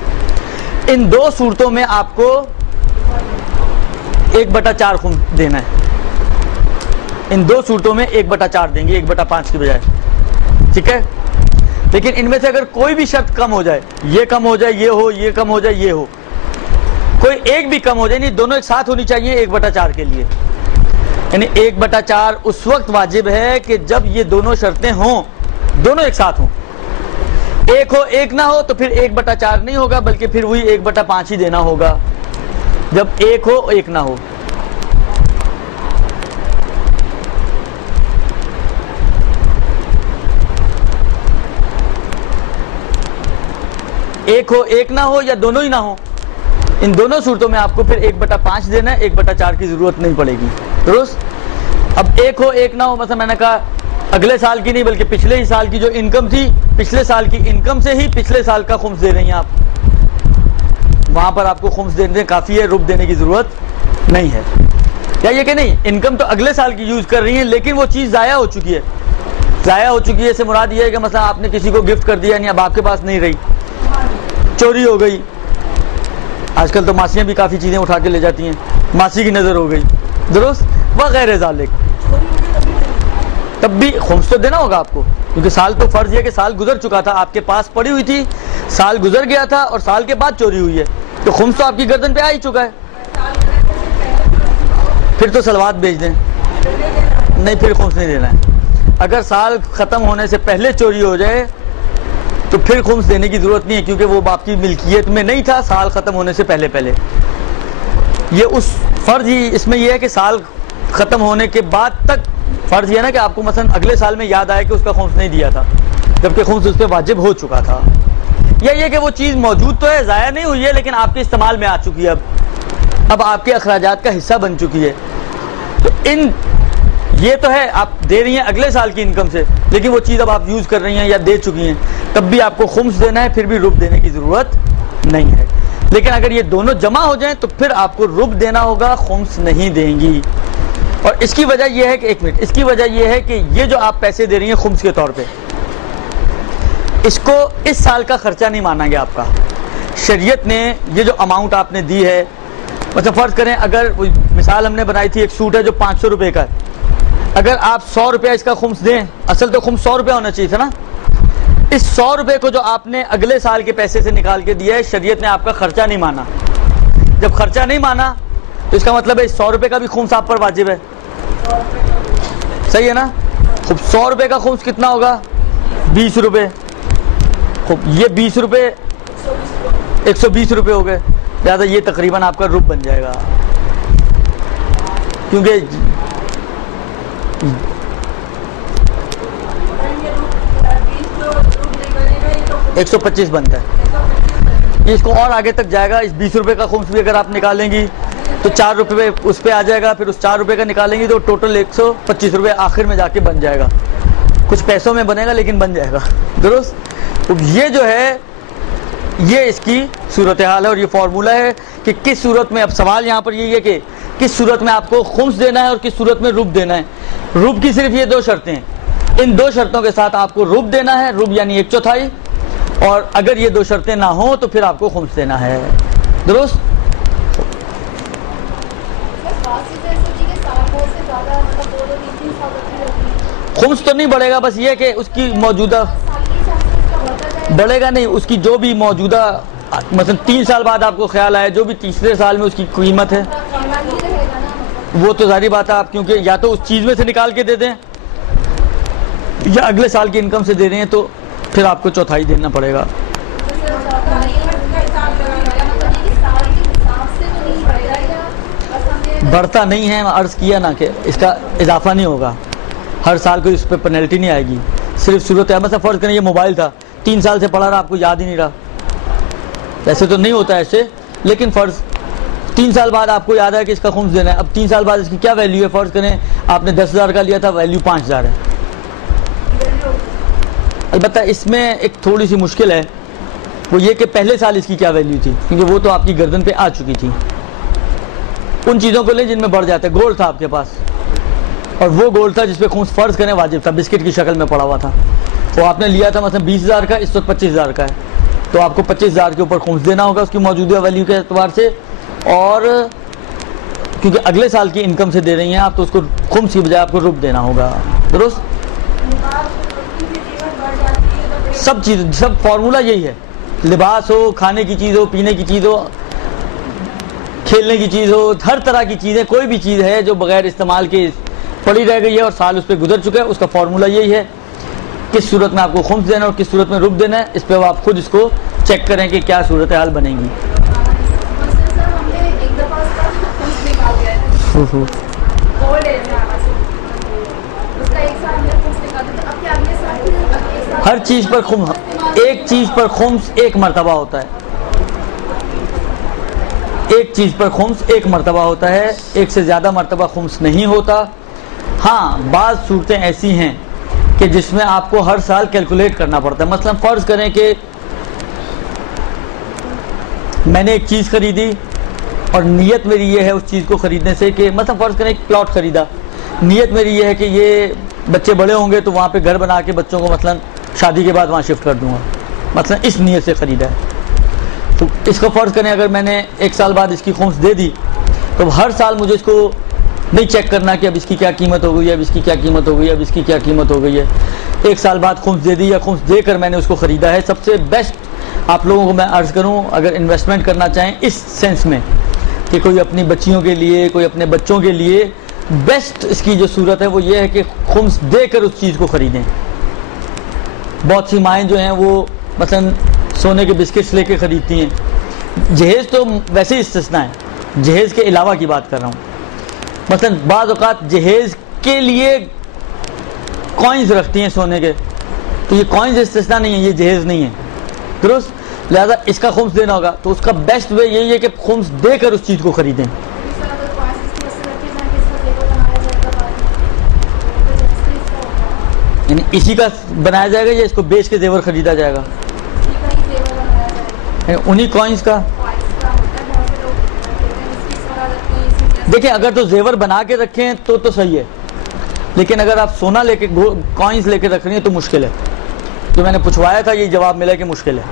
ان دو صورتوں میں آپ کو 1/4 خمس دینا ہے. ان دو صورتوں میں 1/4 دیں گے 1/5 کی بجائے، ٹھیک ہے. لیکن ان میں سے اگر کوئی بھی شرط کم ہو جائے، یہ کم ہو جائے یہ ہو، یہ کم ہو جائے یہ ہو، کوئی ایک بھی کم ہو جائے، نہیں دونوں ایک ساتھ ہونی چاہیے 1/4 کے لیے. یعنی 1/4 اس وقت واجب ہے کہ جب یہ دونوں شرطیں ہوں، دونوں ایک ساتھ ہوں. ایک ہو ایک نہ ہو تو پھر 1/4 نہیں ہوگا بلکہ پھر وہی 1/5 ہی دینا ہوگا، جب ایک ہو ایک نہ ہو. ایک ہو ایک نہ ہو یا دونوں ہی نہ ہو، ان دونوں صورتوں میں آپ کو پھر 1/5 دینا ہے، 1/4 کی ضرورت نہیں پڑے گی. درست. اب ایک ہو ایک نہ ہو، مثلا میں نے کہا اگلے سال کی نہیں بلکہ پچھلے ہی سال کی جو انکم تھی، پچھلے سال کی انکم سے ہی پچھلے سال کا خمس دے رہی ہیں آپ، وہاں پر آپ کو خمس دینے کافی ہے، ربع دینے کی ضرورت نہیں ہے. یا یہ کہ نہیں، انکم تو اگلے سال کی یوز کر رہی ہیں لیکن وہ چیز ضائع ہو چکی ہے. ضائع ہو چکی ہے سے مراد یہ ہے کہ مثلا آپ نے کسی کو گفٹ کر دیا، یعنی اب آپ کے پاس نہیں رہی، چوری ہو گئی. آج کل تو ماسیاں بھی کافی چیزیں اٹھا کے لے جاتی ہیں، ماسی کی نظر ہو گئی. درست. وغیرہ ذالک، تب بھی خمس تو دینا ہوگا آپ کو، کیونکہ سال تو فرض یہ کہ سال گزر چکا تھا، آپ کے پاس پڑی ہوئی تھی، سال گزر گیا تھا اور سال کے بعد چوری ہوئی ہے، تو خمس تو آپ کی گردن پہ آ ہی چکا ہے. پھر تو سلوات بھیج دیں. نہیں، پھر خمس نہیں دینا ہے. اگر سال ختم ہونے سے پہلے چوری ہو جائے تو پھر خمس دینے کی ضرورت نہیں ہے، کیونکہ وہ آپ کی ملکیت میں نہیں تھا سال ختم ہونے سے پہلے پہلے. یہ اس فرض ہی اس میں یہ ہے کہ سال ختم ہونے کے بعد تک فرض یہ نا کہ آپ کو مثلا اگلے سال میں یاد آیا کہ اس کا خمس نہیں دیا تھا، جبکہ خمس اس پہ واجب ہو چکا تھا. یا یہ کہ وہ چیز موجود تو ہے، ضائع نہیں ہوئی ہے، لیکن آپ کے استعمال میں آ چکی ہے، اب آپ کے اخراجات کا حصہ بن چکی ہے. تو یہ تو ہے آپ دے رہی ہیں اگلے سال کی انکم سے، لیکن وہ چیز اب آپ یوز کر رہی ہیں یا دے چکی ہیں، تب بھی آپ کو خمس دینا ہے، پھر بھی ربع دینے کی ضرورت نہیں ہے. لیکن اگر یہ دونوں جمع ہو جائیں تو پھر آپ کو ربع دینا ہوگا، خمس نہیں دیں گی. اور اس کی وجہ یہ ہے کہ ایک منٹ، اس کی وجہ یہ ہے کہ یہ جو آپ پیسے دے رہی ہیں خمس کے طور پہ، اس کو اس سال کا خرچہ نہیں مانا گیا آپ کا. شریعت نے یہ جو اماؤنٹ آپ نے دی ہے، مثلا فرض کریں اگر مثال ہم نے بنائی تھی، ایک سوٹ ہے جو 500 روپے کا ہے، اگر آپ 100 روپیہ اس کا خمس دیں، اصل تو خمس 100 روپیہ ہونا چاہیے تھا نا، اس 100 روپے کو جو آپ نے اگلے سال کے پیسے سے نکال کے دیا ہے، شریعت نے آپ کا خرچہ نہیں مانا. جب خرچہ نہیں مانا تو اس کا مطلب ہے 100 روپے کا بھی خمس آپ پر واجب ہے. صحیح ہے نا؟ خب 100 روپے کا خمس کتنا ہوگا؟ 20 روپے. خب یہ 20 روپے 120 روپے ہو گئے، لہٰذا یہ تقریباً آپ کا ربع بن جائے گا، کیونکہ 125 بنتا ہے. اس کو اور آگے تک جائے گا. اس 20 روپے کا خمس بھی اگر آپ نکالیں گی تو 4 روپے اس پہ آ جائے گا، پھر اس 4 روپے کا نکالیں گی تو ٹوٹل 125 روپے آخر میں جا کے بن جائے گا. کچھ پیسوں میں بنے گا لیکن بن جائے گا. درست. یہ جو ہے یہ اس کی صورتحال ہے اور یہ فارمولہ ہے کہ کس صورت میں. اب سوال یہاں پر یہی ہے کہ کس صورت میں آپ کو خمس دینا ہے اور کس صورت میں ربع دینا ہے. ربع کی صرف یہ 2 شرطیں ہیں، ان 2 شرطوں کے ساتھ آپ کو ربع دینا ہے، ربع یعنی 1/4، اور اگر یہ 2 شرطیں نہ ہوں تو پھر آپ کو خمس دینا ہے. درست. خمس تو نہیں بڑھے گا، بس یہ کہ اس کی موجودہ بڑھے گا نہیں، اس کی جو بھی موجودہ مثلا 3 سال بعد آپ کو خیال آئے، جو بھی تیسرے سال میں اس کی قیمت ہے وہ تو ظاہری بات ہے آپ کیونکہ یا تو اس چیز میں سے نکال کے دے دیں یا اگلے سال کی انکم سے دے رہے ہیں تو پھر آپ کو 1/4 دینا پڑے گا. بڑھتا نہیں ہے، عرض کیا نا کہ اس کا اضافہ نہیں ہوگا، ہر سال کوئی اس پہ پینلٹی نہیں آئے گی. صرف صورت ہے مثلا فرض کریں یہ موبائل تھا، 3 سال سے پڑا رہا، آپ کو یاد ہی نہیں رہا. ایسے تو نہیں ہوتا ایسے، لیکن فرض 3 سال بعد آپ کو یاد ہے کہ اس کا خمس دینا ہے. اب 3 سال بعد اس کی کیا ویلیو ہے؟ فرض کریں آپ نے 10,000 کا لیا تھا، ویلیو 5,000 ہے. البتہ اس میں ایک تھوڑی سی مشکل ہے، وہ یہ کہ پہلے سال اس کی کیا ویلیو تھی، کیونکہ وہ تو آپ کی گردن پہ آ چکی تھی. ان چیزوں کو لیں جن میں بڑھ جاتا ہے. گولڈ تھا آپ کے پاس اور وہ گولڈ تھا جس پہ خمس فرض کریں واجب تھا، بسکٹ کی شکل میں پڑا ہوا تھا، وہ آپ نے لیا تھا مثلا 20,000 کا، اس وقت 25,000 کا ہے، تو آپ کو 25,000 کے اوپر خمس دینا ہوگا اس کی موجودہ ویلیو کے اعتبار سے. اور کیونکہ اگلے سال کی انکم سے دے رہی ہیں آپ تو اس کو خمس کی بجائے آپ کو ربع دینا ہوگا. درست. سب چیز سب فارمولہ یہی ہے. لباس ہو، کھانے کی چیز ہو، پینے کی چیز ہو، کھیلنے کی چیز ہو، ہر طرح کی چیزیں، کوئی بھی چیز ہے جو بغیر استعمال کے پڑی رہ گئی ہے اور سال اس پہ گزر چکا ہے، اس کا فارمولہ یہی ہے کس صورت میں آپ کو خمس دینا ہے اور کس صورت میں ربع دینا ہے. اس پہ وہ آپ خود اس کو چیک کریں کہ کیا صورتحال بنے گی. ہر چیز پر ایک چیز پر خمس ایک مرتبہ ہوتا ہے، ایک چیز پر خمس ایک مرتبہ ہوتا ہے، ایک سے زیادہ مرتبہ خمس نہیں ہوتا۔ ہاں بعض صورتیں ایسی ہیں کہ جس میں آپ کو ہر سال کیلکولیٹ کرنا پڑتا ہے۔ مثلا فرض کریں کہ میں نے ایک چیز خریدی اور نیت میری یہ ہے اس چیز کو خریدنے سے کہ مثلا فرض کریں ایک پلاٹ خریدا، نیت میری یہ ہے کہ یہ بچے بڑے ہوں گے تو وہاں پہ گھر بنا کے بچوں کو مثلا شادی کے بعد وہاں شفٹ کر دوں گا، مثلا اس نیت سے خریدا ہے۔ تو اس کو فرض کریں اگر میں نے ایک سال بعد اس کی خمس دے دی تو ہر سال مجھے اس کو نہیں چیک کرنا کہ اب اس کی کیا قیمت ہو گئی ہے، اب اس کی کیا قیمت ہو گئی ہے، اب اس کی کیا قیمت ہو گئی ہے۔ ایک سال بعد خمس دے دی یا خمس دے کر میں نے اس کو خریدا ہے۔ سب سے بیسٹ آپ لوگوں کو میں عرض کروں اگر انویسٹمنٹ کرنا چاہیں اس سینس میں کہ کوئی اپنی بچیوں کے لیے، کوئی اپنے بچوں کے لیے، بیسٹ اس کی جو صورت ہے وہ یہ ہے کہ خمس دے کر اس چیز کو خریدیں۔ بہت سی مائیں جو ہیں وہ مثلا سونے کے بسکٹس لے کے خریدتی ہیں، جہیز تو ویسے ہی استثناء ہے، جہیز کے علاوہ کی بات کر رہا ہوں۔ مثلا بعض اوقات جہیز کے لیے کوائنز رکھتی ہیں سونے کے، تو یہ کوائنز استثناء نہیں ہے، یہ جہیز نہیں ہے، درست؟ لہذا اس کا خمس دینا ہوگا تو اس کا بیسٹ وے یہی ہے کہ خمس دے کر اس چیز کو خریدیں۔ یعنی اسی کا بنایا جائے گا یا اس کو بیچ کے زیور خریدا جائے گا؟ انہی کوائنز کا۔ دیکھیں اگر تو زیور بنا کے رکھیں تو صحیح ہے، لیکن اگر آپ سونا لے کے کوائنز لے کے رکھ رہی ہیں تو مشکل ہے۔ جو میں نے پوچھوایا تھا یہ جواب ملا کہ مشکل ہے۔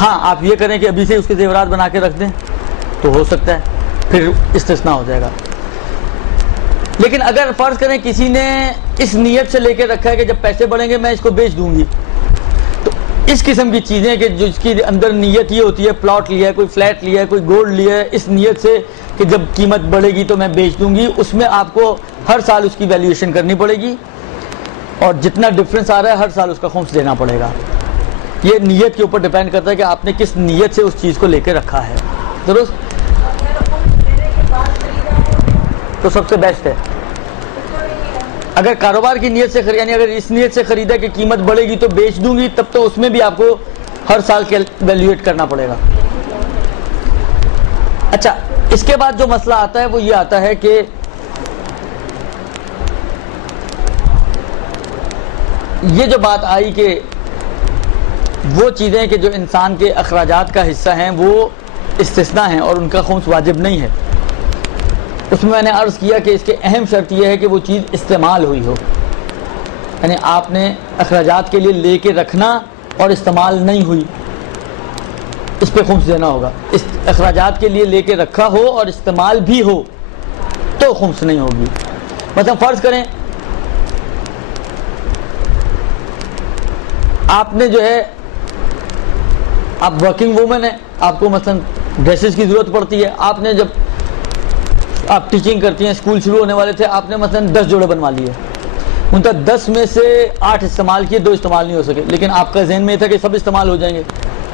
ہاں آپ یہ کریں کہ ابھی سے اس کے زیورات بنا کے رکھ دیں تو ہو سکتا ہے، پھر استثناء ہو جائے گا۔ لیکن اگر فرض کریں کسی نے اس نیت سے لے کے رکھا ہے کہ جب پیسے بڑھیں گے میں اس کو بیچ دوں گی، تو اس قسم کی چیزیں کہ جو اس کی اندر نیت یہ ہوتی ہے، پلاٹ لیا ہے، کوئی فلیٹ لیا ہے، کوئی گولڈ لیا ہے اس نیت سے کہ جب قیمت بڑھے گی تو میں بیچ دوں گی، اس میں آپ کو ہر سال اس کی ویلیویشن کرنی پڑے گی اور جتنا ڈفرینس آ رہا ہے ہر سال اس کا خمس دینا پڑے گا۔ یہ نیت کے اوپر ڈیپینڈ کرتا ہے کہ آپ نے کس نیت سے اس چیز کو لے کے رکھا ہے، درست؟ تو سب سے بیسٹ ہے اگر کاروبار کی نیت سے یعنی اگر اس نیت سے خریدا کہ قیمت بڑھے گی تو بیچ دوں گی، تب تو اس میں بھی آپ کو ہر سال ویلیویٹ کرنا پڑے گا۔ اچھا اس کے بعد جو مسئلہ آتا ہے وہ یہ آتا ہے کہ یہ جو بات آئی کہ وہ چیزیں کہ جو انسان کے اخراجات کا حصہ ہیں وہ استثناء ہیں اور ان کا خمس واجب نہیں ہے، اس میں نے عرض کیا کہ اس کے اہم شرط یہ ہے کہ وہ چیز استعمال ہوئی ہو، یعنی آپ نے اخراجات کے لیے لے کے رکھنا اور استعمال نہیں ہوئی، اس پہ خمس دینا ہوگا۔ اخراجات کے لیے لے کے رکھا ہو اور استعمال بھی ہو تو خمس نہیں ہوگی۔ مثلا فرض کریں آپ نے جو ہے آپ ورکنگ وومن ہیں، آپ کو مثلا ڈریسز کی ضرورت پڑتی ہے، آپ نے جب آپ ٹیچنگ کرتی ہیں اسکول شروع ہونے والے تھے آپ نے مثلا 10 جوڑے بنوا لیے، ان کا 10 میں سے 8 استعمال کیے، 2 استعمال نہیں ہو سکے، لیکن آپ کا ذہن میں یہ تھا کہ سب استعمال ہو جائیں گے،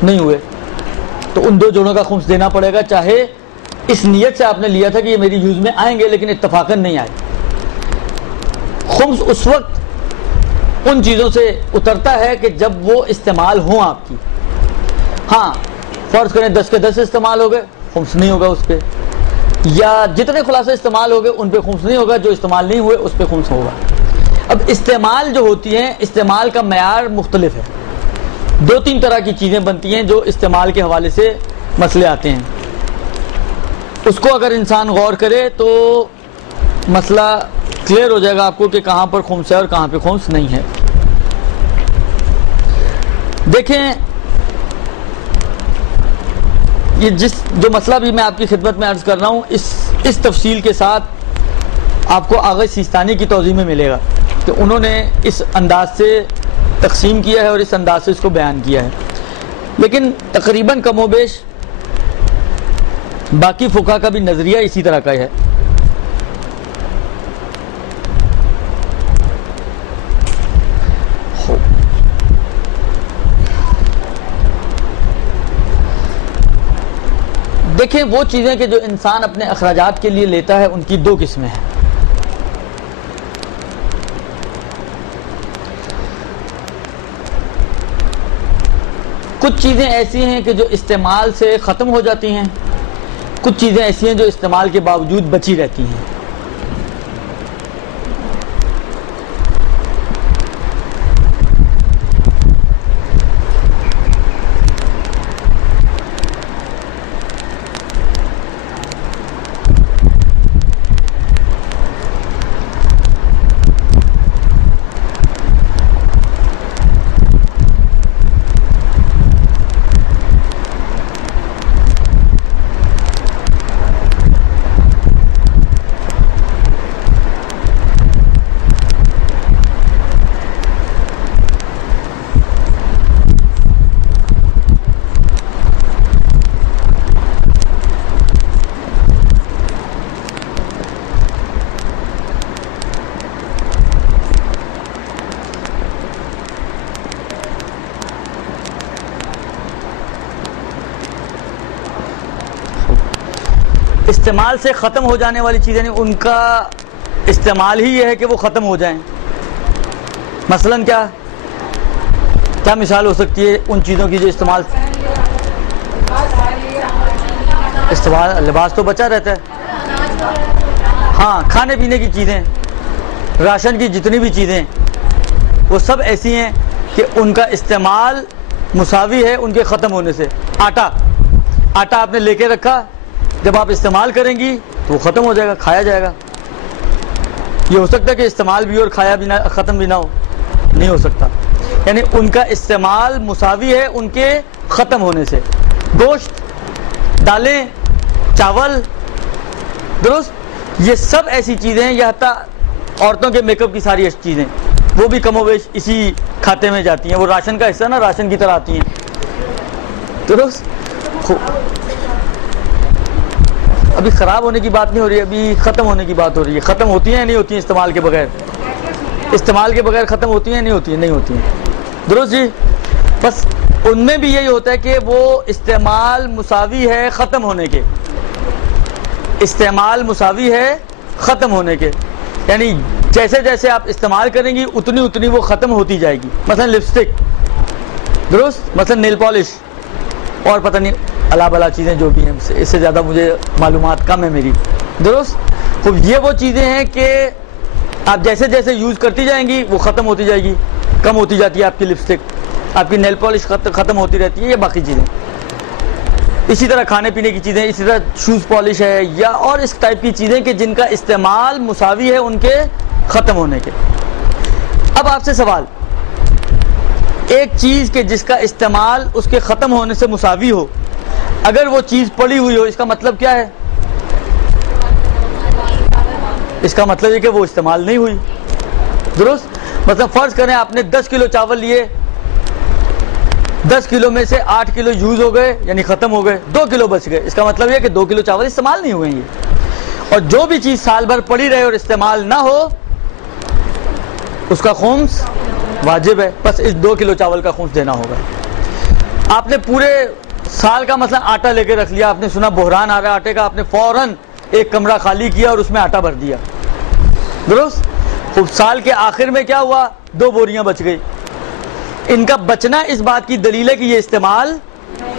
نہیں ہوئے، تو ان 2 جوڑوں کا خمس دینا پڑے گا، چاہے اس نیت سے آپ نے لیا تھا کہ یہ میری یوز میں آئیں گے لیکن اتفاقاً نہیں آئے۔ خمس اس وقت ان چیزوں سے اترتا ہے کہ جب وہ استعمال ہوں آپ کی۔ ہاں فرض کریں 10 کے 10 استعمال ہو گئے، خمس نہیں ہوگا اس پہ، یا جتنے خلاصے استعمال ہو گئے ان پہ خمس نہیں ہوگا، جو استعمال نہیں ہوئے اس پہ خمس ہوگا۔ اب استعمال جو ہوتی ہیں استعمال کا معیار مختلف ہے، 2-3 طرح کی چیزیں بنتی ہیں جو استعمال کے حوالے سے مسئلے آتے ہیں، اس کو اگر انسان غور کرے تو مسئلہ کلیئر ہو جائے گا آپ کو کہ کہاں پر خمس ہے اور کہاں پہ خمس نہیں ہے۔ دیکھیں یہ جو مسئلہ بھی میں آپ کی خدمت میں عرض کر رہا ہوں اس تفصیل کے ساتھ آپ کو آغا سیستانی کی توضیح میں ملے گا کہ انہوں نے اس انداز سے تقسیم کیا ہے اور اس انداز سے اس کو بیان کیا ہے، لیکن تقریباً کم و بیش باقی فقہا کا بھی نظریہ اسی طرح کا ہے۔ دیکھیں وہ چیزیں کہ جو انسان اپنے اخراجات کے لیے لیتا ہے ان کی 2 قسمیں ہیں۔ کچھ چیزیں ایسی ہیں کہ جو استعمال سے ختم ہو جاتی ہیں، کچھ چیزیں ایسی ہیں جو استعمال کے باوجود بچی رہتی ہیں۔ استعمال سے ختم ہو جانے والی چیزیں نہیں، ان کا استعمال ہی یہ ہے کہ وہ ختم ہو جائیں۔ مثلاً کیا مثال ہو سکتی ہے ان چیزوں کی جو استعمال لباس تو بچا رہتا ہے، ہاں کھانے پینے کی چیزیں، راشن کی جتنی بھی چیزیں وہ سب ایسی ہیں کہ ان کا استعمال مساوی ہے ان کے ختم ہونے سے۔ آٹا آپ نے لے کے رکھا، جب آپ استعمال کریں گی تو وہ ختم ہو جائے گا، کھایا جائے گا۔ یہ ہو سکتا ہے کہ استعمال بھی اور کھایا بھی نہ، ختم بھی نہ ہو، نہیں ہو سکتا۔ یعنی ان کا استعمال مساوی ہے ان کے ختم ہونے سے۔ گوشت، دالیں، چاول، درست، یہ سب ایسی چیزیں ہیں، یا حتیٰ عورتوں کے میک اپ کی ساری چیزیں، وہ بھی کم و بیش اسی کھاتے میں جاتی ہیں، وہ راشن کا حصہ نا، راشن کی طرح آتی ہیں، درست۔ ابھی خراب ہونے کی بات نہیں ہو رہی، ابھی ختم ہونے کی بات ہو رہی ہے۔ ختم ہوتی ہیں یا نہیں ہوتی ہیں استعمال کے بغیر؟ استعمال کے بغیر ختم ہوتی ہیں نہیں ہوتی ہیں؟ نہیں ہوتی ہیں، درست جی۔ بس ان میں بھی یہی ہوتا ہے کہ وہ استعمال مساوی ہے ختم ہونے کے، استعمال مساوی ہے ختم ہونے کے، یعنی جیسے جیسے آپ استعمال کریں گی اتنی وہ ختم ہوتی جائے گی۔ مثلا لپسٹک، درست، مثلا نیل پالش، اور پتہ نہیں اللہ بلا چیزیں جو بھی ہیں، اس سے زیادہ مجھے معلومات کم ہے میری، درست۔ تو یہ وہ چیزیں ہیں کہ آپ جیسے جیسے یوز کرتی جائیں گی وہ ختم ہوتی جائے گی، کم ہوتی جاتی ہے آپ کی لپسٹک، آپ کی نیل پالش ختم ہوتی رہتی ہے، یہ باقی چیزیں۔ اسی طرح کھانے پینے کی چیزیں، اسی طرح شوز پالش ہے، یا اور اس ٹائپ کی چیزیں کہ جن کا استعمال مساوی ہے ان کے ختم ہونے کے۔ اب آپ سے سوال، ایک چیز کہ جس کا استعمال اس کے ختم ہونے سے مساوی ہو، اگر وہ چیز پڑی ہوئی ہو، اس کا مطلب کیا ہے؟ اس کا مطلب یہ کہ وہ استعمال نہیں ہوئی، درست۔ مطلب فرض کریں آپ نے 10 کلو چاول لیے، 10 کلو میں سے 8 کلو یوز ہو گئے یعنی ختم ہو گئے، 2 کلو بچ گئے، اس کا مطلب یہ کہ 2 کلو چاول استعمال نہیں ہوئے یہ۔ اور جو بھی چیز سال بھر پڑی رہے اور استعمال نہ ہو اس کا خمس واجب ہے، بس اس 2 کلو چاول کا خمس دینا ہوگا۔ آپ نے پورے سال کا مثلا آٹا لے کے رکھ لیا، آپ نے سنا بحران آ رہا ہے آٹے کا، آپ نے فوراً ایک کمرہ خالی کیا اور اس میں آٹا بھر دیا، درست۔ خوب سال کے آخر میں کیا ہوا؟ 2 بوریاں بچ گئی۔ ان کا بچنا اس بات کی دلیل ہے کہ یہ استعمال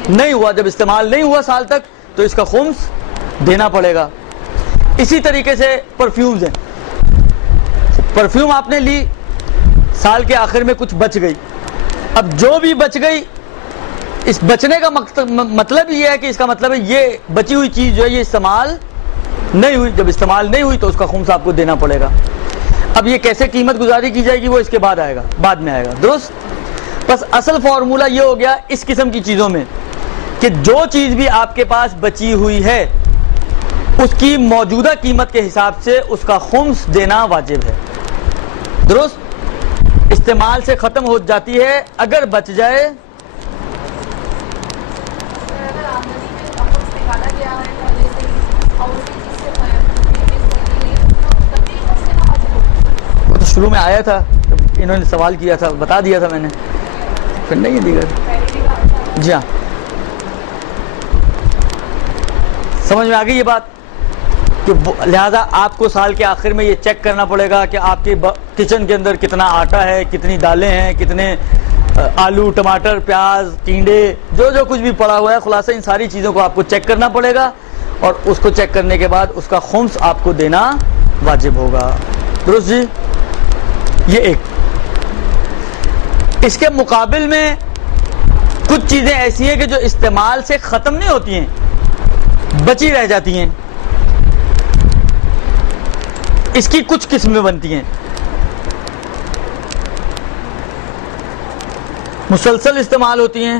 نہیں ہوا، جب استعمال نہیں ہوا سال تک تو اس کا خمس دینا پڑے گا۔ اسی طریقے سے پرفیومز ہیں، پرفیوم آپ نے لی، سال کے آخر میں کچھ بچ گئی، اب جو بھی بچ گئی، اس بچنے کا مطلب یہ ہے کہ اس کا مطلب ہے یہ بچی ہوئی چیز جو ہے یہ استعمال نہیں ہوئی، جب استعمال نہیں ہوئی تو اس کا خمس آپ کو دینا پڑے گا۔ اب یہ کیسے قیمت گزاری کی جائے گی وہ اس کے بعد آئے گا، بعد میں آئے گا، درست۔ بس اصل فارمولہ یہ ہو گیا اس قسم کی چیزوں میں کہ جو چیز بھی آپ کے پاس بچی ہوئی ہے اس کی موجودہ قیمت کے حساب سے اس کا خمس دینا واجب ہے، درست۔ استعمال سے ختم ہو جاتی ہے، اگر بچ جائے شروع میں آیا تھا، انہوں نے سوال کیا تھا، بتا دیا تھا میں نے، پھر نہیں ہے دیگر۔ جی ہاں، سمجھ میں آ گئی یہ بات؟ کہ لہذا آپ کو سال کے آخر میں یہ چیک کرنا پڑے گا کہ آپ کے کچن کے اندر کتنا آٹا ہے، کتنی دالیں ہیں، کتنے آلو، ٹماٹر، پیاز، ٹینڈے، جو کچھ بھی پڑا ہوا ہے، خلاصہ ان ساری چیزوں کو آپ کو چیک کرنا پڑے گا، اور اس کو چیک کرنے کے بعد اس کا خمس آپ کو دینا واجب ہوگا. درست جی؟ یہ ایک. اس کے مقابل میں کچھ چیزیں ایسی ہیں کہ جو استعمال سے ختم نہیں ہوتی ہیں، بچی رہ جاتی ہیں. اس کی کچھ قسمیں بنتی ہیں. مسلسل استعمال ہوتی ہیں،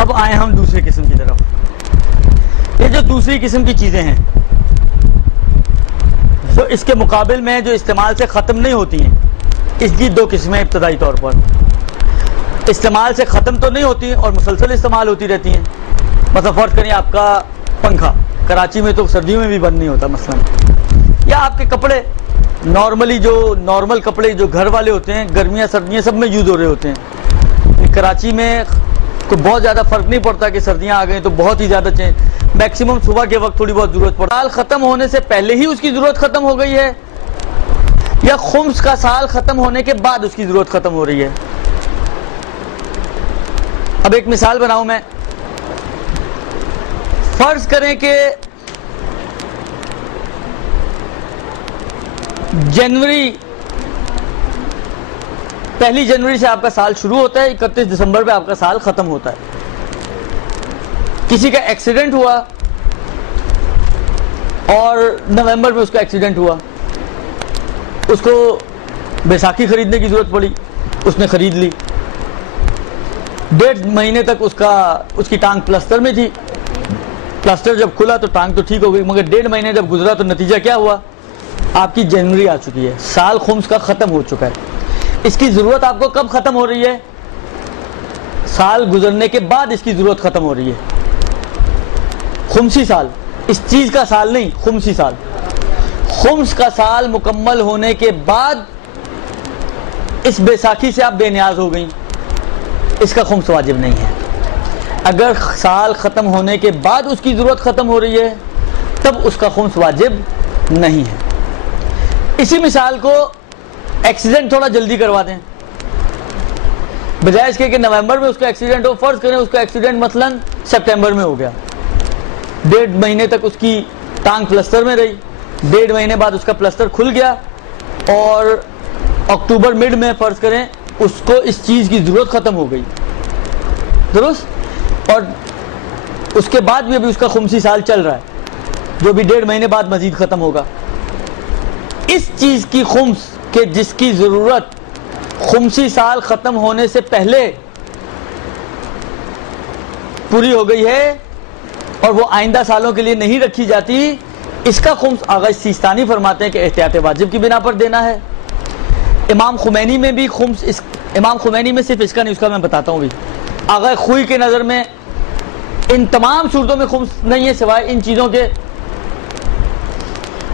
اب آئے ہم دوسری قسم کی طرف. یہ جو دوسری قسم کی چیزیں ہیں جو اس کے مقابل میں جو استعمال سے ختم نہیں ہوتی ہیں، اس کی دو قسمیں ابتدائی طور پر. استعمال سے ختم تو نہیں ہوتی اور مسلسل استعمال ہوتی رہتی ہیں. مثلا فرض کریں آپ کا پنکھا، کراچی میں تو سردیوں میں بھی بند نہیں ہوتا مثلا، یا آپ کے کپڑے نارملی جو نارمل کپڑے جو گھر والے ہوتے ہیں گرمیاں سردیاں سب میں یوز ہو رہے ہوتے ہیں. کراچی میں کوئی بہت زیادہ فرق نہیں پڑتا کہ سردیاں آ گئیں تو بہت ہی زیادہ میکسیمم صبح کے وقت تھوڑی بہت ضرورت پڑتا ہے. سال ختم ہونے سے پہلے ہی اس کی ضرورت ختم ہو گئی ہے، یا خمس کا سال ختم ہونے کے بعد اس کی ضرورت ختم ہو رہی ہے. اب ایک مثال بناؤں میں. فرض کریں کہ پہلی جنوری سے آپ کا سال شروع ہوتا ہے، 31 دسمبر پہ آپ کا سال ختم ہوتا ہے. کسی کا ایکسیڈنٹ ہوا اور نومبر میں اس کا ایکسیڈنٹ ہوا، اس کو بیساکھی خریدنے کی ضرورت پڑی، اس نے خرید لی. 1.5 مہینے تک اس کی ٹانگ پلسٹر میں تھی. پلسٹر جب کھلا تو ٹانگ تو ٹھیک ہو گئی، مگر 1.5 مہینے جب گزرا تو نتیجہ کیا ہوا؟ آپ کی جنوری آ چکی ہے، سال خمس کا ختم ہو چکا ہے. اس کی ضرورت آپ کو کب ختم ہو رہی ہے؟ سال گزرنے کے بعد اس کی ضرورت ختم ہو رہی ہے. خمسی سال، اس چیز کا سال نہیں، خمسی سال. خمس کا سال مکمل ہونے کے بعد اس بیساکھی سے آپ بے نیاز ہو گئیں، اس کا خمس واجب نہیں ہے. اگر سال ختم ہونے کے بعد اس کی ضرورت ختم ہو رہی ہے تب اس کا خمس واجب نہیں ہے. اسی مثال کو ایکسیڈنٹ تھوڑا جلدی کروا دیں، بجائے اس کے کہ نومبر میں اس کا ایکسیڈنٹ ہو، فرض کریں اس کا ایکسیڈنٹ مثلا سپٹمبر میں ہو گیا. 1.5 مہینے تک اس کی ٹانگ پلسٹر میں رہی، 1.5 مہینے بعد اس کا پلسٹر کھل گیا اور اکتوبر مڈ میں فرض کریں اس کو اس چیز کی ضرورت ختم ہو گئی. درست؟ اور اس کے بعد بھی ابھی اس کا خمسی سال چل رہا ہے جو بھی 1.5 مہینے بعد مزید ختم ہوگا. اس چیز کی خمس کہ جس کی ضرورت خمسی سال ختم ہونے سے پہلے پوری ہو گئی ہے اور وہ آئندہ سالوں کے لیے نہیں رکھی جاتی، اس کا خمس آغا سیستانی فرماتے ہیں کہ احتیاط واجب کی بنا پر دینا ہے. امام خمینی میں بھی خمس امام خمینی میں صرف اس کا نہیں، اس کا میں بتاتا ہوں بھی. آغا خوئی کے نظر میں ان تمام صورتوں میں خمس نہیں ہے سوائے ان چیزوں کے.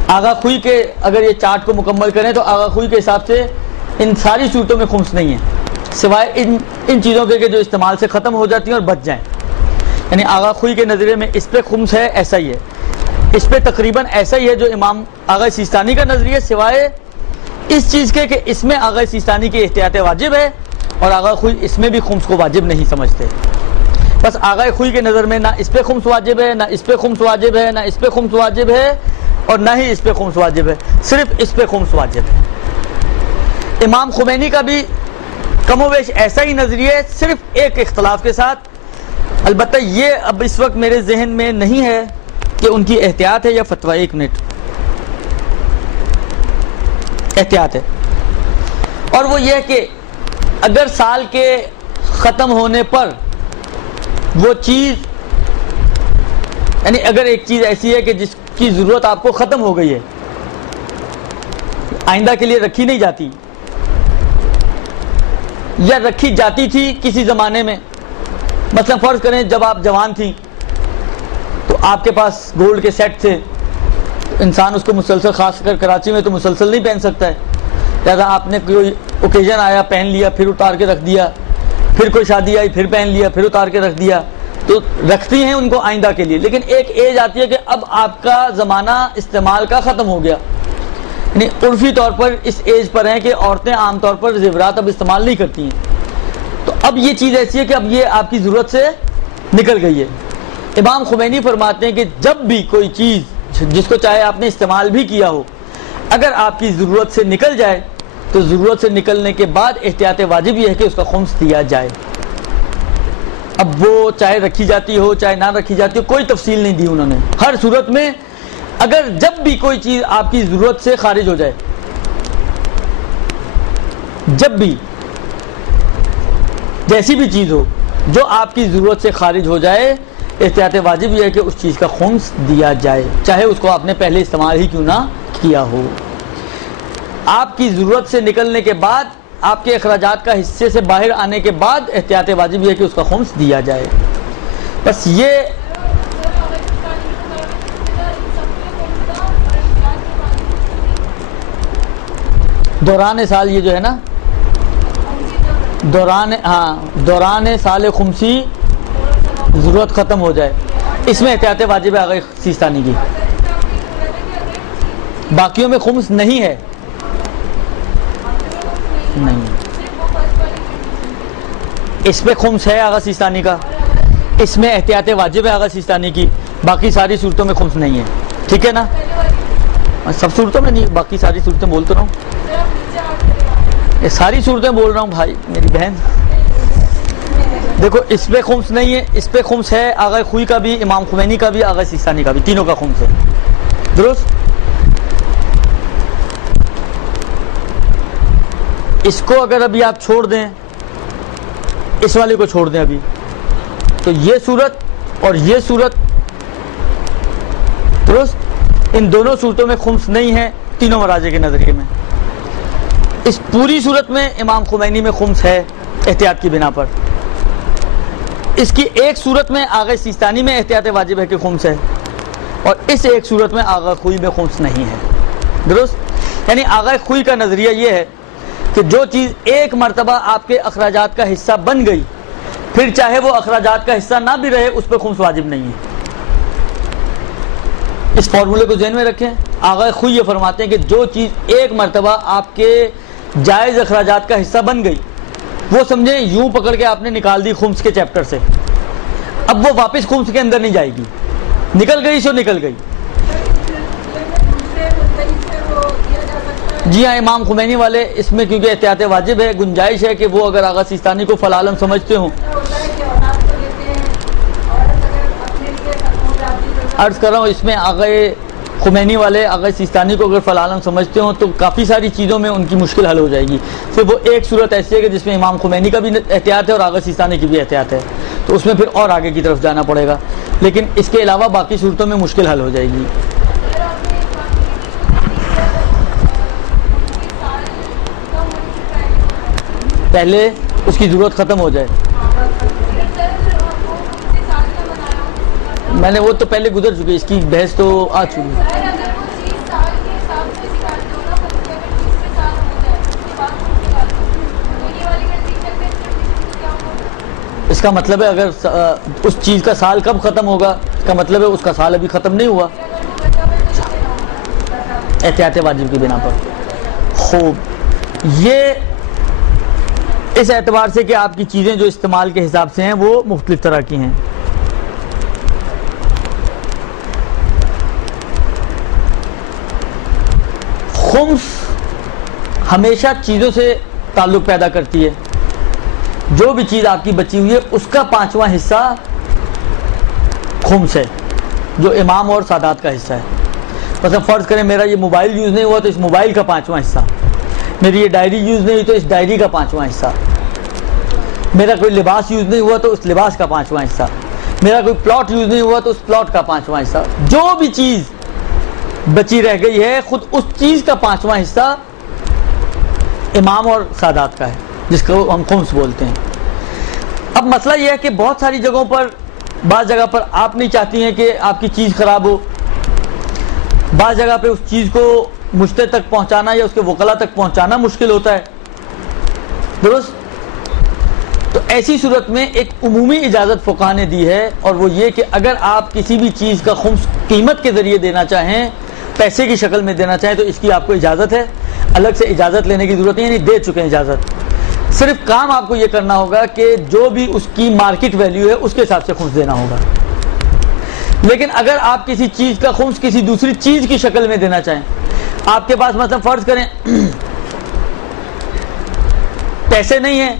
آغا خوئی کے اگر یہ چارٹ کو مکمل کریں تو آغا خوئی کے حساب سے ان ساری صورتوں میں خمس نہیں ہے سوائے ان چیزوں کے کہ جو استعمال سے ختم ہو جاتی ہیں اور بچ جائیں. یعنی آغا خوئی کے نظریے میں اس پہ خمس ہے، ایسا ہی ہے، اس پہ تقریباً ایسا ہی ہے جو امام آغا سیستانی کا نظریہ، سوائے اس چیز کے کہ اس میں آغا سیستانی کی احتیاط واجب ہے اور آغا خوئی اس میں بھی خمس کو واجب نہیں سمجھتے. بس آغا خوئی کے نظر میں نہ اس پہ خمس واجب ہے، نہ اس پہ خمس واجب ہے، نہ اس پہ خمس واجب ہے اور نہ ہی اس پہ خمس واجب ہے، صرف اس پہ خمس واجب ہے. امام خمینی کا بھی کم و بیش ایسا ہی نظریہ، صرف ایک اختلاف کے ساتھ. البتہ یہ اب اس وقت میرے ذہن میں نہیں ہے کہ ان کی احتیاط ہے یا فتویٰ. ایک منٹ احتیاط ہے. اور وہ یہ کہ اگر سال کے ختم ہونے پر وہ چیز، یعنی اگر ایک چیز ایسی ہے کہ جس کی ضرورت آپ کو ختم ہو گئی ہے، آئندہ کے لیے رکھی نہیں جاتی، یا رکھی جاتی تھی کسی زمانے میں، مثلا فرض کریں جب آپ جوان تھیں تو آپ کے پاس گولڈ کے سیٹ تھے، انسان اس کو مسلسل، خاص کر کراچی میں تو مسلسل نہیں پہن سکتا ہے، لہٰذا آپ نے کوئی اوکیزن آیا پہن لیا، پھر اتار کے رکھ دیا، پھر کوئی شادی آئی پھر پہن لیا، پھر اتار کے رکھ دیا، تو رکھتی ہیں ان کو آئندہ کے لیے. لیکن ایک ایج آتی ہے کہ اب آپ کا زمانہ استعمال کا ختم ہو گیا، یعنی عرفی طور پر اس ایج پر ہیں کہ عورتیں عام طور پر زیورات اب استعمال نہیں کرتی ہیں، تو اب یہ چیز ایسی ہے کہ اب یہ آپ کی ضرورت سے نکل گئی ہے. امام خمینی فرماتے ہیں کہ جب بھی کوئی چیز جس کو چاہے آپ نے استعمال بھی کیا ہو، اگر آپ کی ضرورت سے نکل جائے تو ضرورت سے نکلنے کے بعد احتیاط واجب یہ ہے کہ اس کا خمس دیا جائے. اب وہ چاہے رکھی جاتی ہو چاہے نہ رکھی جاتی ہو، کوئی تفصیل نہیں دی انہوں نے. ہر صورت میں اگر جب بھی کوئی چیز آپ کی ضرورت سے خارج ہو جائے، جب بھی جیسی بھی چیز ہو جو آپ کی ضرورت سے خارج ہو جائے، احتیاط واجب یہ ہے کہ اس چیز کا خمس دیا جائے، چاہے اس کو آپ نے پہلے استعمال ہی کیوں نہ کیا ہو. آپ کی ضرورت سے نکلنے کے بعد، آپ کے اخراجات کا حصے سے باہر آنے کے بعد احتیاط واجب یہ ہے کہ اس کا خمس دیا جائے. بس یہ دوران سال، یہ جو ہے نا دوران سال خمسی ضرورت ختم ہو جائے، اس میں احتیاط واجب ہے آغا سیستانی کی. باقیوں میں خمس نہیں ہے، نہیں، اس پہ خمس ہے آغا سیستانی کا، اس میں احتیاط واجب ہے آغا سیستانی کی، باقی ساری صورتوں میں خمس نہیں ہے. ٹھیک ہے نا؟ سب صورتوں میں نہیں، باقی ساری صورتیں بول تو رہا ہوں، یہ ساری صورتیں بول رہا ہوں بھائی میری بہن. دیکھو اس پہ خمس نہیں ہے، اس پہ خمس ہے آغا خوئی کا بھی، امام خمینی کا بھی، آغا سیستانی کا بھی، تینوں کا خمس ہے. درست؟ اس کو اگر ابھی آپ چھوڑ دیں، اس والے کو چھوڑ دیں ابھی، تو یہ صورت اور یہ صورت، درست، ان دونوں صورتوں میں خمس نہیں ہے تینوں مراجع کے نظریے میں. اس پوری صورت میں امام خمینی میں خمس ہے احتیاط کی بنا پر. اس کی ایک صورت میں آغا سیستانی میں احتیاط واجب ہے کہ خمس ہے، اور اس ایک صورت میں آغا خوئی میں خمس نہیں ہے. درست؟ یعنی آغا خوئی کا نظریہ یہ ہے کہ جو چیز ایک مرتبہ آپ کے اخراجات کا حصہ بن گئی، پھر چاہے وہ اخراجات کا حصہ نہ بھی رہے، اس پہ خمس واجب نہیں ہے. اس فارمولے کو ذہن میں رکھیں. آغا خوئی یہ فرماتے ہیں کہ جو چیز ایک مرتبہ آپ کے جائز اخراجات کا حصہ بن گئی، وہ سمجھیں یوں پکڑ کے آپ نے نکال دی خمس کے چیپٹر سے، اب وہ واپس خمس کے اندر نہیں جائے گی، نکل گئی سو نکل گئی. جی ہاں، امام خمینی والے اس میں کیونکہ احتیاط واجب ہے، گنجائش ہے کہ وہ اگر آغا سیستانی کو فلالم سمجھتے ہوں. عرض کر رہا ہوں اس میں آغا خمینی والے آغا سیستانی کو اگر فلالم سمجھتے ہوں تو کافی ساری چیزوں میں ان کی مشکل حل ہو جائے گی. صرف وہ ایک صورت ایسی ہے کہ جس میں امام خمینی کا بھی احتیاط ہے اور آغا سیستانی کی بھی احتیاط ہے، تو اس میں پھر اور آگے کی طرف جانا پڑے گا، لیکن اس کے علاوہ باقی صورتوں میں مشکل حل ہو جائے گی. پہلے اس کی ضرورت ختم ہو جائے. میں نے وہ تو پہلے گزر چکی، اس کی بحث تو آ چکی. اس کا مطلب ہے اگر اس چیز کا سال کب ختم ہوگا، اس کا مطلب ہے اس کا سال ابھی ختم نہیں ہوا احتیاط واجب کی بنا پر. خوب، یہ اس اعتبار سے کہ آپ کی چیزیں جو استعمال کے حساب سے ہیں وہ مختلف طرح کی ہیں. خمس ہمیشہ چیزوں سے تعلق پیدا کرتی ہے. جو بھی چیز آپ کی بچی ہوئی ہے اس کا 5واں حصہ خمس ہے، جو امام اور سادات کا حصہ ہے. مثلا فرض کریں میرا یہ موبائل یوز نہیں ہوا تو اس موبائل کا 5واں حصہ، میری یہ ڈائری یوز نہیں ہوئی تو اس ڈائری کا 5واں حصہ، میرا کوئی لباس یوز نہیں ہوا تو اس لباس کا 5واں حصہ، میرا کوئی پلاٹ یوز نہیں ہوا تو اس پلاٹ کا 5واں حصہ، جو بھی چیز بچی رہ گئی ہے خود اس چیز کا 5واں حصہ امام اور سادات کا ہے، جس کو ہم خمس بولتے ہیں۔ اب مسئلہ یہ ہے کہ بہت ساری جگہوں پر، بعض جگہ پر آپ نہیں چاہتی ہیں کہ آپ کی چیز خراب ہو، بعض جگہ پہ اس چیز کو مشتری تک پہنچانا یا اس کے وکلا تک پہنچانا مشکل ہوتا ہے، درست؟ تو ایسی صورت میں ایک عمومی اجازت فقہا نے دی ہے، اور وہ یہ کہ اگر آپ کسی بھی چیز کا خمس قیمت کے ذریعے دینا چاہیں، پیسے کی شکل میں دینا چاہیں، تو اس کی آپ کو اجازت ہے، الگ سے اجازت لینے کی ضرورت نہیں، یعنی دے چکے ہیں اجازت۔ صرف کام آپ کو یہ کرنا ہوگا کہ جو بھی اس کی مارکیٹ ویلیو ہے اس کے حساب سے خمس دینا ہوگا۔ لیکن اگر آپ کسی چیز کا خمس کسی دوسری چیز کی شکل میں دینا چاہیں، آپ کے پاس مثلا فرض کریں پیسے نہیں ہیں،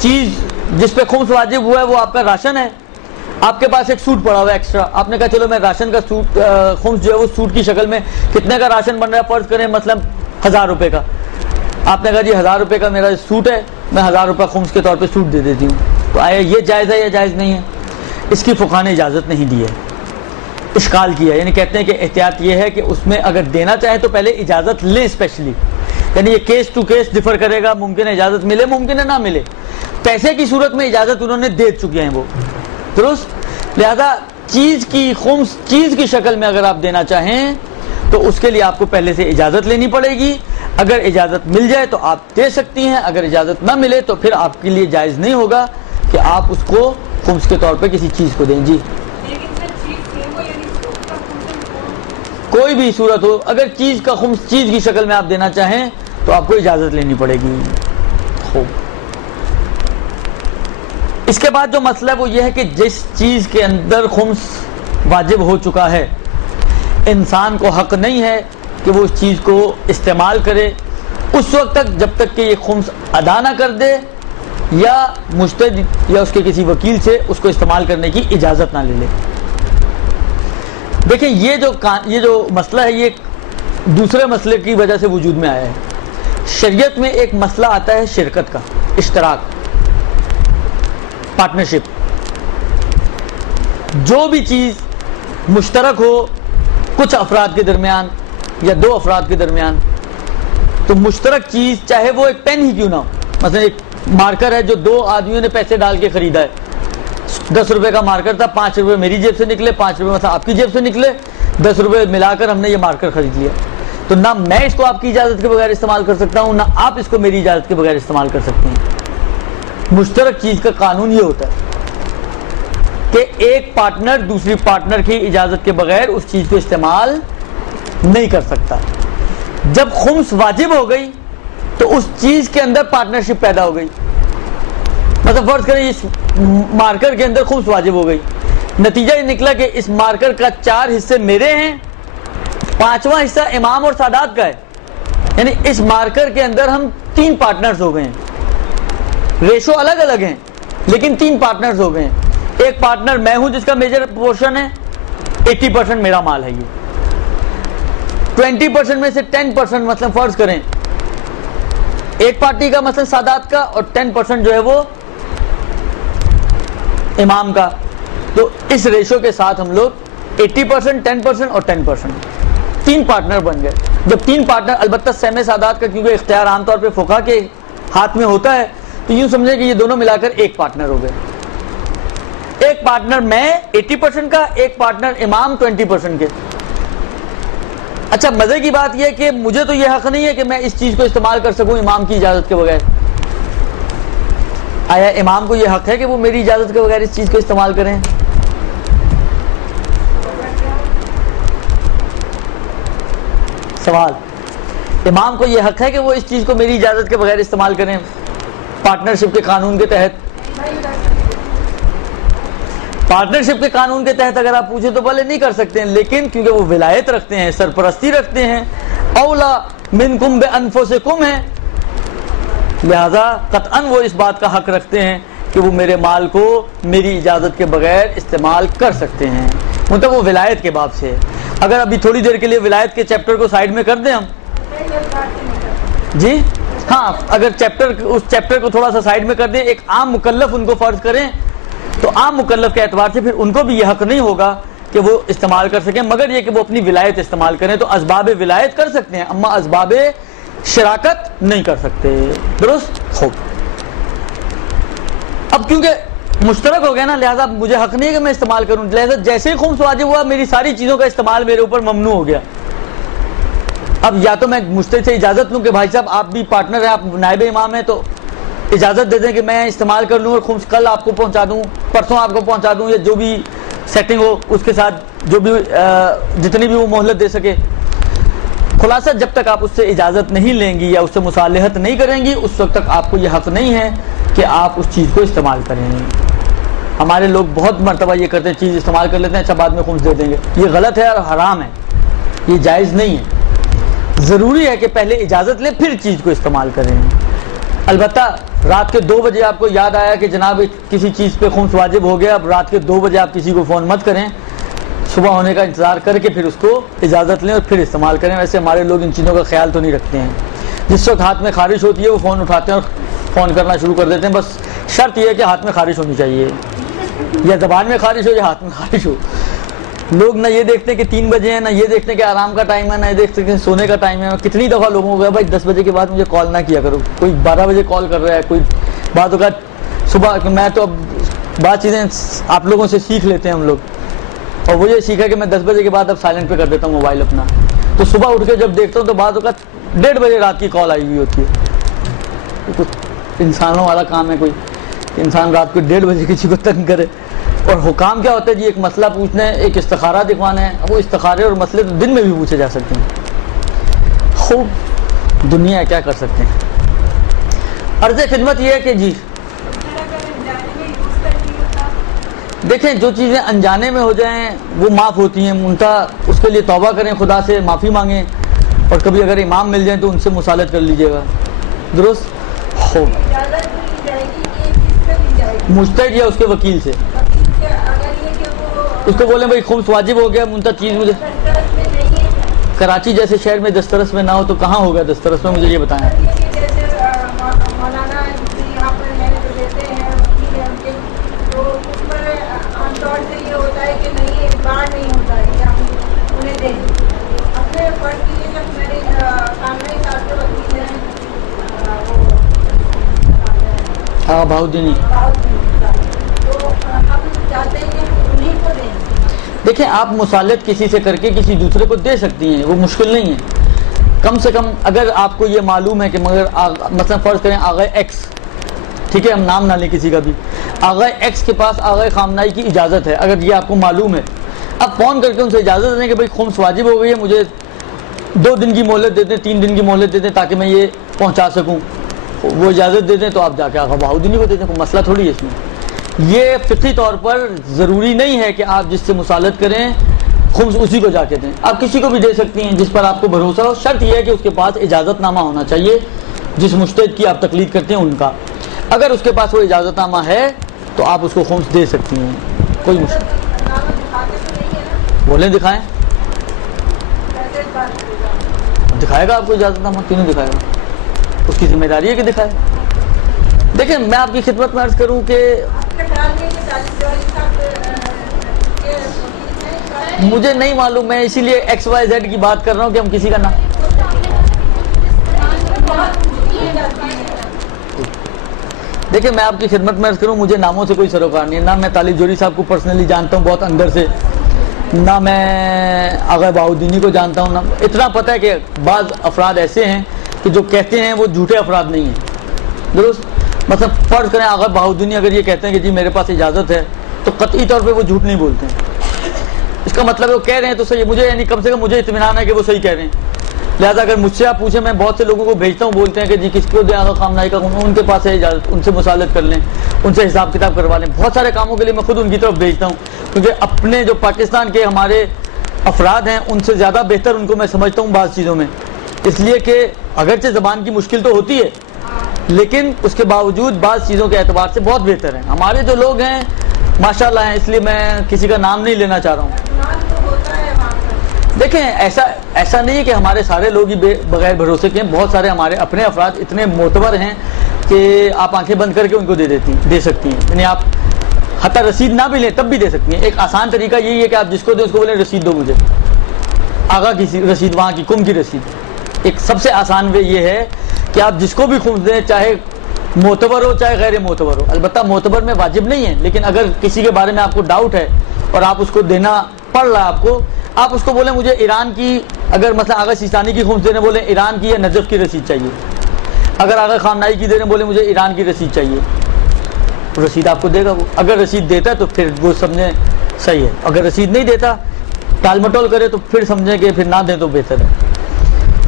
چیز جس پہ خمس واجب ہوا ہے وہ آپ کا راشن ہے، آپ کے پاس ایک سوٹ پڑا ہوا ہے ایکسٹرا، آپ نے کہا چلو میں راشن کا سوٹ خمس جو ہے وہ سوٹ کی شکل میں، کتنے کا راشن بن رہا ہے فرض کریں مثلا 1000 روپے کا، آپ نے کہا جی 1000 روپے کا میرا سوٹ ہے، میں 1000 روپے خمس کے طور پہ سوٹ دے دیتی ہوں، تو آیا یہ جائز ہے یا جائز نہیں ہے؟ اس کی فقہا نے اجازت نہیں دی ہے، اشکال کیا ہے، یعنی کہتے ہیں کہ احتیاط یہ ہے کہ اس میں اگر دینا چاہے تو پہلے اجازت لیں اسپیشلی، یعنی یہ کیس ٹو کیس ڈفر کرے گا، ممکن ہے اجازت ملے ممکن ہے نہ ملے، پیسے کی صورت میں اجازت انہوں نے دے چکے ہیں وہ، درست؟ لہذا چیز کی خمس چیز کی شکل میں اگر آپ دینا چاہیں تو اس کے لیے آپ کو پہلے سے اجازت لینی پڑے گی، اگر اجازت مل جائے تو آپ دے سکتی ہیں، اگر اجازت نہ ملے تو پھر آپ کے لیے جائز نہیں ہوگا کہ آپ اس کو خمس کے طور پہ کسی چیز کو دیں۔ جی کوئی بھی صورت ہو، اگر چیز کا خمس چیز کی شکل میں آپ دینا چاہیں تو آپ کو اجازت لینی پڑے گی۔ خوب، اس کے بعد جو مسئلہ ہے وہ یہ ہے کہ جس چیز کے اندر خمس واجب ہو چکا ہے، انسان کو حق نہیں ہے کہ وہ اس چیز کو استعمال کرے اس وقت تک جب تک کہ یہ خمس ادا نہ کر دے یا مشتری یا اس کے کسی وکیل سے اس کو استعمال کرنے کی اجازت نہ لے لے۔ دیکھیں یہ جو مسئلہ ہے یہ دوسرے مسئلے کی وجہ سے وجود میں آیا ہے۔ شریعت میں ایک مسئلہ آتا ہے شرکت کا، اشتراک، پارٹنرشپ۔ جو بھی چیز مشترک ہو کچھ افراد کے درمیان یا دو افراد کے درمیان، تو مشترک چیز چاہے وہ ایک پین ہی کیوں نہ ہو، مثلا ایک مارکر ہے جو دو آدمیوں نے پیسے ڈال کے خریدا ہے، 10 روپے کا مارکر تھا، 5 روپے میری جیب سے نکلے، 5 روپے مثلا آپ کی جیب سے نکلے، 10 روپے ملا کر ہم نے یہ مارکر خرید لیا، تو نہ میں اس کو آپ کی اجازت کے بغیر استعمال کر سکتا ہوں، نہ آپ اس کو میری اجازت کے بغیر استعمال کر سکتے ہیں۔ مشترک چیز کا قانون یہ ہوتا ہے کہ ایک پارٹنر دوسری پارٹنر کی اجازت کے بغیر اس چیز کو استعمال نہیں کر سکتا۔ جب خمس واجب ہو گئی تو اس چیز کے اندر پارٹنرشپ پیدا ہو گئی، مطلب فرض کریں اس مارکر کے اندر خمس واجب ہو گئی، نتیجہ یہ نکلا کہ اس مارکر کا 4 حصے میرے ہیں، 5واں حصہ امام اور سادات کا ہے، یعنی اس مارکر کے اندر ہم 3 پارٹنرز ہو گئے ہیں، ریشو الگ الگ ہیں لیکن 3 پارٹنرز ہو گئے ہیں۔ ایک پارٹنر میں ہوں جس کا میجر پورشن ہے، 80% میرا مال ہے، یہ 20% میں سے 10% مثلا فرض کریں ایک پارٹی کا مثلا سادات کا، اور 10% جو ہے وہ امام کا، تو اس ریشو کے ساتھ ہم لوگ 80%، 10% اور 10%، 3 پارٹنر بن گئے۔ جب 3 پارٹنر، البتہ سہم سادات کا کیونکہ اختیار عام طور پہ فقہا کے ہاتھ میں ہوتا ہے، تو یوں سمجھیں کہ یہ دونوں ملا کر ایک پارٹنر ہو گئے، ایک پارٹنر میں 80% کا، ایک پارٹنر امام 20% کے۔ اچھا مزے کی بات یہ ہے کہ مجھے تو یہ حق نہیں ہے کہ میں اس چیز کو استعمال کر سکوں امام کی اجازت کے بغیر۔ آیا امام کو یہ حق ہے کہ وہ میری اجازت کے بغیر اس چیز کو استعمال کریں؟ سوال، امام کو یہ حق ہے کہ وہ اس چیز کو میری اجازت کے بغیر استعمال کریں پارٹنرشپ کے قانون کے تحت؟ پارٹنرشپ کے قانون کے تحت اگر آپ پوچھیں تو بھلے نہیں کر سکتے ہیں، لیکن کیونکہ وہ ولایت رکھتے ہیں، سرپرستی رکھتے ہیں، اولا منکم بانفسکم ہے، لہذا قطعاً وہ اس بات کا حق رکھتے ہیں کہ وہ میرے مال کو میری اجازت کے بغیر استعمال کر سکتے ہیں، مطلب وہ ولایت کے باب سے ہے۔ اگر ابھی تھوڑی دیر کے لیے ولایت کے چیپٹر کو سائڈ میں کر دیں ہم جی ہاں، اگر اس چیپٹر کو تھوڑا سا سائڈ میں کر دیں، ایک عام مکلف ان کو فرض کریں، تو عام مکلف کے اعتبار سے پھر ان کو بھی یہ حق نہیں ہوگا کہ وہ استعمال کر سکیں، مگر یہ کہ وہ اپنی ولایت استعمال کریں۔ تو اسباب ولایت کر سکتے ہیں، اما اسباب شراکت نہیں کر سکتے۔ درست؟ خوب، اب کیونکہ مشترک ہو گیا نا، لہٰذا مجھے حق نہیں ہے کہ میں استعمال کروں، لہٰذا جیسے ہی خمس واجب ہوا میری ساری چیزوں کا استعمال میرے اوپر ممنوع ہو گیا۔ اب یا تو میں مجتہد سے اجازت لوں کہ بھائی صاحب آپ بھی پارٹنر ہیں، آپ نائب امام ہیں، تو اجازت دے دیں کہ میں استعمال کر لوں اور خمس کل آپ کو پہنچا دوں، پرسوں آپ کو پہنچا دوں، یا جو بھی سیٹنگ ہو اس کے ساتھ، جو بھی جتنی بھی وہ مہلت دے سکے۔ خلاصہ جب تک آپ اس سے اجازت نہیں لیں گی یا اس سے مصالحت نہیں کریں گی، اس وقت تک آپ کو یہ حق نہیں ہے کہ آپ اس چیز کو استعمال کریں۔ ہمارے لوگ بہت مرتبہ یہ کرتے ہیں، چیز استعمال کر لیتے ہیں، اچھا بعد میں خمس دے دیں گے، یہ غلط ہے اور حرام ہے، یہ جائز نہیں ہے۔ ضروری ہے کہ پہلے اجازت لیں پھر چیز کو استعمال کریں۔ البتہ رات کے 2 بجے آپ کو یاد آیا کہ جناب کسی چیز پہ خمس واجب ہو گیا، اب رات کے 2 بجے آپ کسی کو فون مت کریں، صبح ہونے کا انتظار کر کے پھر اس کو اجازت لیں اور پھر استعمال کریں۔ ویسے ہمارے لوگ ان چیزوں کا خیال تو نہیں رکھتے ہیں، جس وقت ہاتھ میں خارش ہوتی ہے وہ فون اٹھاتے ہیں اور فون کرنا شروع کر دیتے ہیں، بس شرط یہ ہے کہ ہاتھ میں خارش ہونی چاہیے، یا زبان میں خارش ہو یا ہاتھ میں خارش ہو۔ لوگ نہ یہ دیکھتے ہیں کہ 3 بجے ہیں، نہ یہ دیکھتے ہیں کہ آرام کا ٹائم ہے، نہ یہ دیکھتے ہیں کہ سونے کا ٹائم ہے۔ کتنی دفعہ لوگوں کو کہا بھائی 10 بجے کے بعد مجھے کال نہ کیا کرو، کوئی 12 بجے کال کر رہا ہے، کوئی بات ہوگا صبح۔ میں تو اب بات چیزیں آپ لوگوں سے سیکھ لیتے ہیں ہم لوگ، اور وہ یہ سیکھا کہ میں 10 بجے کے بعد اب سائلنٹ پہ کر دیتا ہوں موبائل اپنا، تو صبح اٹھ کے جب دیکھتا ہوں تو بعض اوقات 1:30 بجے رات کی کال آئی ہوئی ہوتی ہے۔ تو انسانوں والا کام ہے کوئی کہ انسان رات کو 1:30 بجے کسی کو تنگ کرے۔ اور حکام کیا ہوتا ہے جی، ایک مسئلہ پوچھنا ہے، ایک استخارہ دکھوانا ہے، وہ استخارے اور مسئلے تو دن میں بھی پوچھے جا سکتے ہیں۔ خوب دنیا کیا کر سکتے ہیں۔ عرض خدمت یہ ہے کہ جی دیکھیں، جو چیزیں انجانے میں ہو جائیں وہ معاف ہوتی ہیں، منتہا اس کے لیے توبہ کریں، خدا سے معافی مانگیں، اور کبھی اگر امام مل جائیں تو ان سے مصالحت کر لیجیے گا۔ درست؟ خوب، مجتہد یا اس کے وکیل سے اس کو بولیں بھائی خمس واجب ہو گیا، منتہا چیز مجھے کراچی جیسے شہر میں دسترس میں نہ ہو تو کہاں ہوگا دسترس میں، مجھے یہ بتائیں۔ ہاں بہاؤدینی، دیکھیں آپ مصالحت کسی سے کر کے کسی دوسرے کو دے سکتی ہیں، وہ مشکل نہیں ہے۔ کم سے کم اگر آپ کو یہ معلوم ہے کہ مگر مثلا فرض کریں آغا ایکس، ٹھیک ہے ہم نام نہ لیں کسی کا بھی، آغا ایکس کے پاس آغا خامنائی کی اجازت ہے، اگر یہ آپ کو معلوم ہے، اب فون کر کے ان سے اجازت دیں کہ بھائی خمس واجب ہو گئی ہے، مجھے 2 دن کی مہلت دے دیں، 3 دن کی مہلت دے دیں تاکہ میں یہ پہنچا سکوں، وہ اجازت دے دیں، تو آپ جا کے آغا بہاؤدینی کو دے دیں، کوئی مسئلہ تھوڑی ہے اس میں۔ یہ فقہی طور پر ضروری نہیں ہے کہ آپ جس سے مصالحت کریں خمس اسی کو جا کے دیں، آپ کسی کو بھی دے سکتی ہیں جس پر آپ کو بھروسہ ہو، شرط یہ ہے کہ اس کے پاس اجازت نامہ ہونا چاہیے، جس مجتہد کی آپ تقلید کرتے ہیں ان کا۔ اگر اس کے پاس وہ اجازت نامہ ہے تو آپ اس کو خمس دے سکتی ہیں، کوئی مشکل۔ بولیں دکھائیں، دکھائے گا آپ کو اجازت نامہ، کیوں نہیں دکھائے گا، اس کی ذمہ داری ہے کہ دکھائے۔ دیکھیں میں آپ کی خدمت میں عرض کروں کہ مجھے نہیں معلوم، میں اسی لیے ایکس وائی زیڈ کی بات کر رہا ہوں کہ ہم کسی کا نام، دیکھیں میں آپ کی خدمت میں عرض کروں، مجھے ناموں سے کوئی سروکار نہیں ہے، نہ میں طالب جوہری صاحب کو پرسنلی جانتا ہوں بہت اندر سے، نہ میں آغا بہاؤدینی کو جانتا ہوں، نہ اتنا پتہ ہے کہ بعض افراد ایسے ہیں کہ جو کہتے ہیں وہ جھوٹے افراد نہیں ہیں۔ درست؟ مثلا فرض کریں آغا بہاؤدینی اگر یہ کہتے ہیں کہ جی میرے پاس اجازت ہے، تو قطعی طور پہ وہ جھوٹ نہیں بولتے ہیں، اس کا مطلب ہے وہ کہہ رہے ہیں تو صحیح، مجھے یعنی کم سے کم مجھے اطمینان ہے کہ وہ صحیح کہہ رہے ہیں۔ لہٰذا اگر مجھ سے آپ پوچھیں، میں بہت سے لوگوں کو بھیجتا ہوں، بولتے ہیں کہ جی کس کو دیں آغا خامنائی کا، ان کے پاس ہے اجازت، ان سے مصالحت کر لیں، ان سے حساب کتاب کروا لیں، بہت سارے کاموں کے لیے میں خود ان کی طرف بھیجتا ہوں، کیونکہ اپنے جو پاکستان کے ہمارے افراد ہیں ان سے زیادہ بہتر ان کو میں سمجھتا ہوں بعض چیزوں میں، اس لیے کہ اگرچہ زبان کی مشکل تو ہوتی ہے لیکن اس کے باوجود بعض چیزوں کے اعتبار سے بہت بہتر ہیں ہمارے جو لوگ ہیں ماشاءاللہ ہیں، اس لیے میں کسی کا نام نہیں لینا چاہ رہا ہوں۔ دیکھیں ایسا نہیں ہے کہ ہمارے سارے لوگ ہی بغیر بھروسے کے ہیں. بہت سارے ہمارے اپنے افراد اتنے معتبر ہیں کہ آپ آنکھیں بند کر کے ان کو دے سکتی ہیں. یعنی آپ حتی رسید نہ بھی لیں تب بھی دے سکتی ہیں. ایک آسان طریقہ یہی ہے کہ آپ جس کو دیں اس کو بولیں رسید دو مجھے, آگاہ کی رسید, وہاں کی کم کی رسید. ایک سب سے آسان وے یہ ہے کہ آپ جس کو بھی خمس دیں, چاہے معتبر ہو چاہے غیر معتبر ہو. البتہ معتبر میں واجب نہیں ہے, لیکن اگر کسی کے بارے میں آپ کو ڈاؤٹ ہے اور آپ اس کو دینا پڑ رہا ہے آپ اس کو بولیں مجھے ایران کی, اگر مثلا آغا سیستانی کی خمس دینے بولیں ایران کی یا نجف کی رسید چاہیے. اگر آغا خامنائی کی دینے بولیں مجھے ایران کی رسید چاہیے, رسید آپ کو دے گا وہ. اگر رسید دیتا ہے تو پھر وہ سمجھیں صحیح ہے, اگر رسید نہیں دیتا ٹال مٹول کرے تو پھر سمجھیں کہ پھر نہ دیں تو بہتر ہے.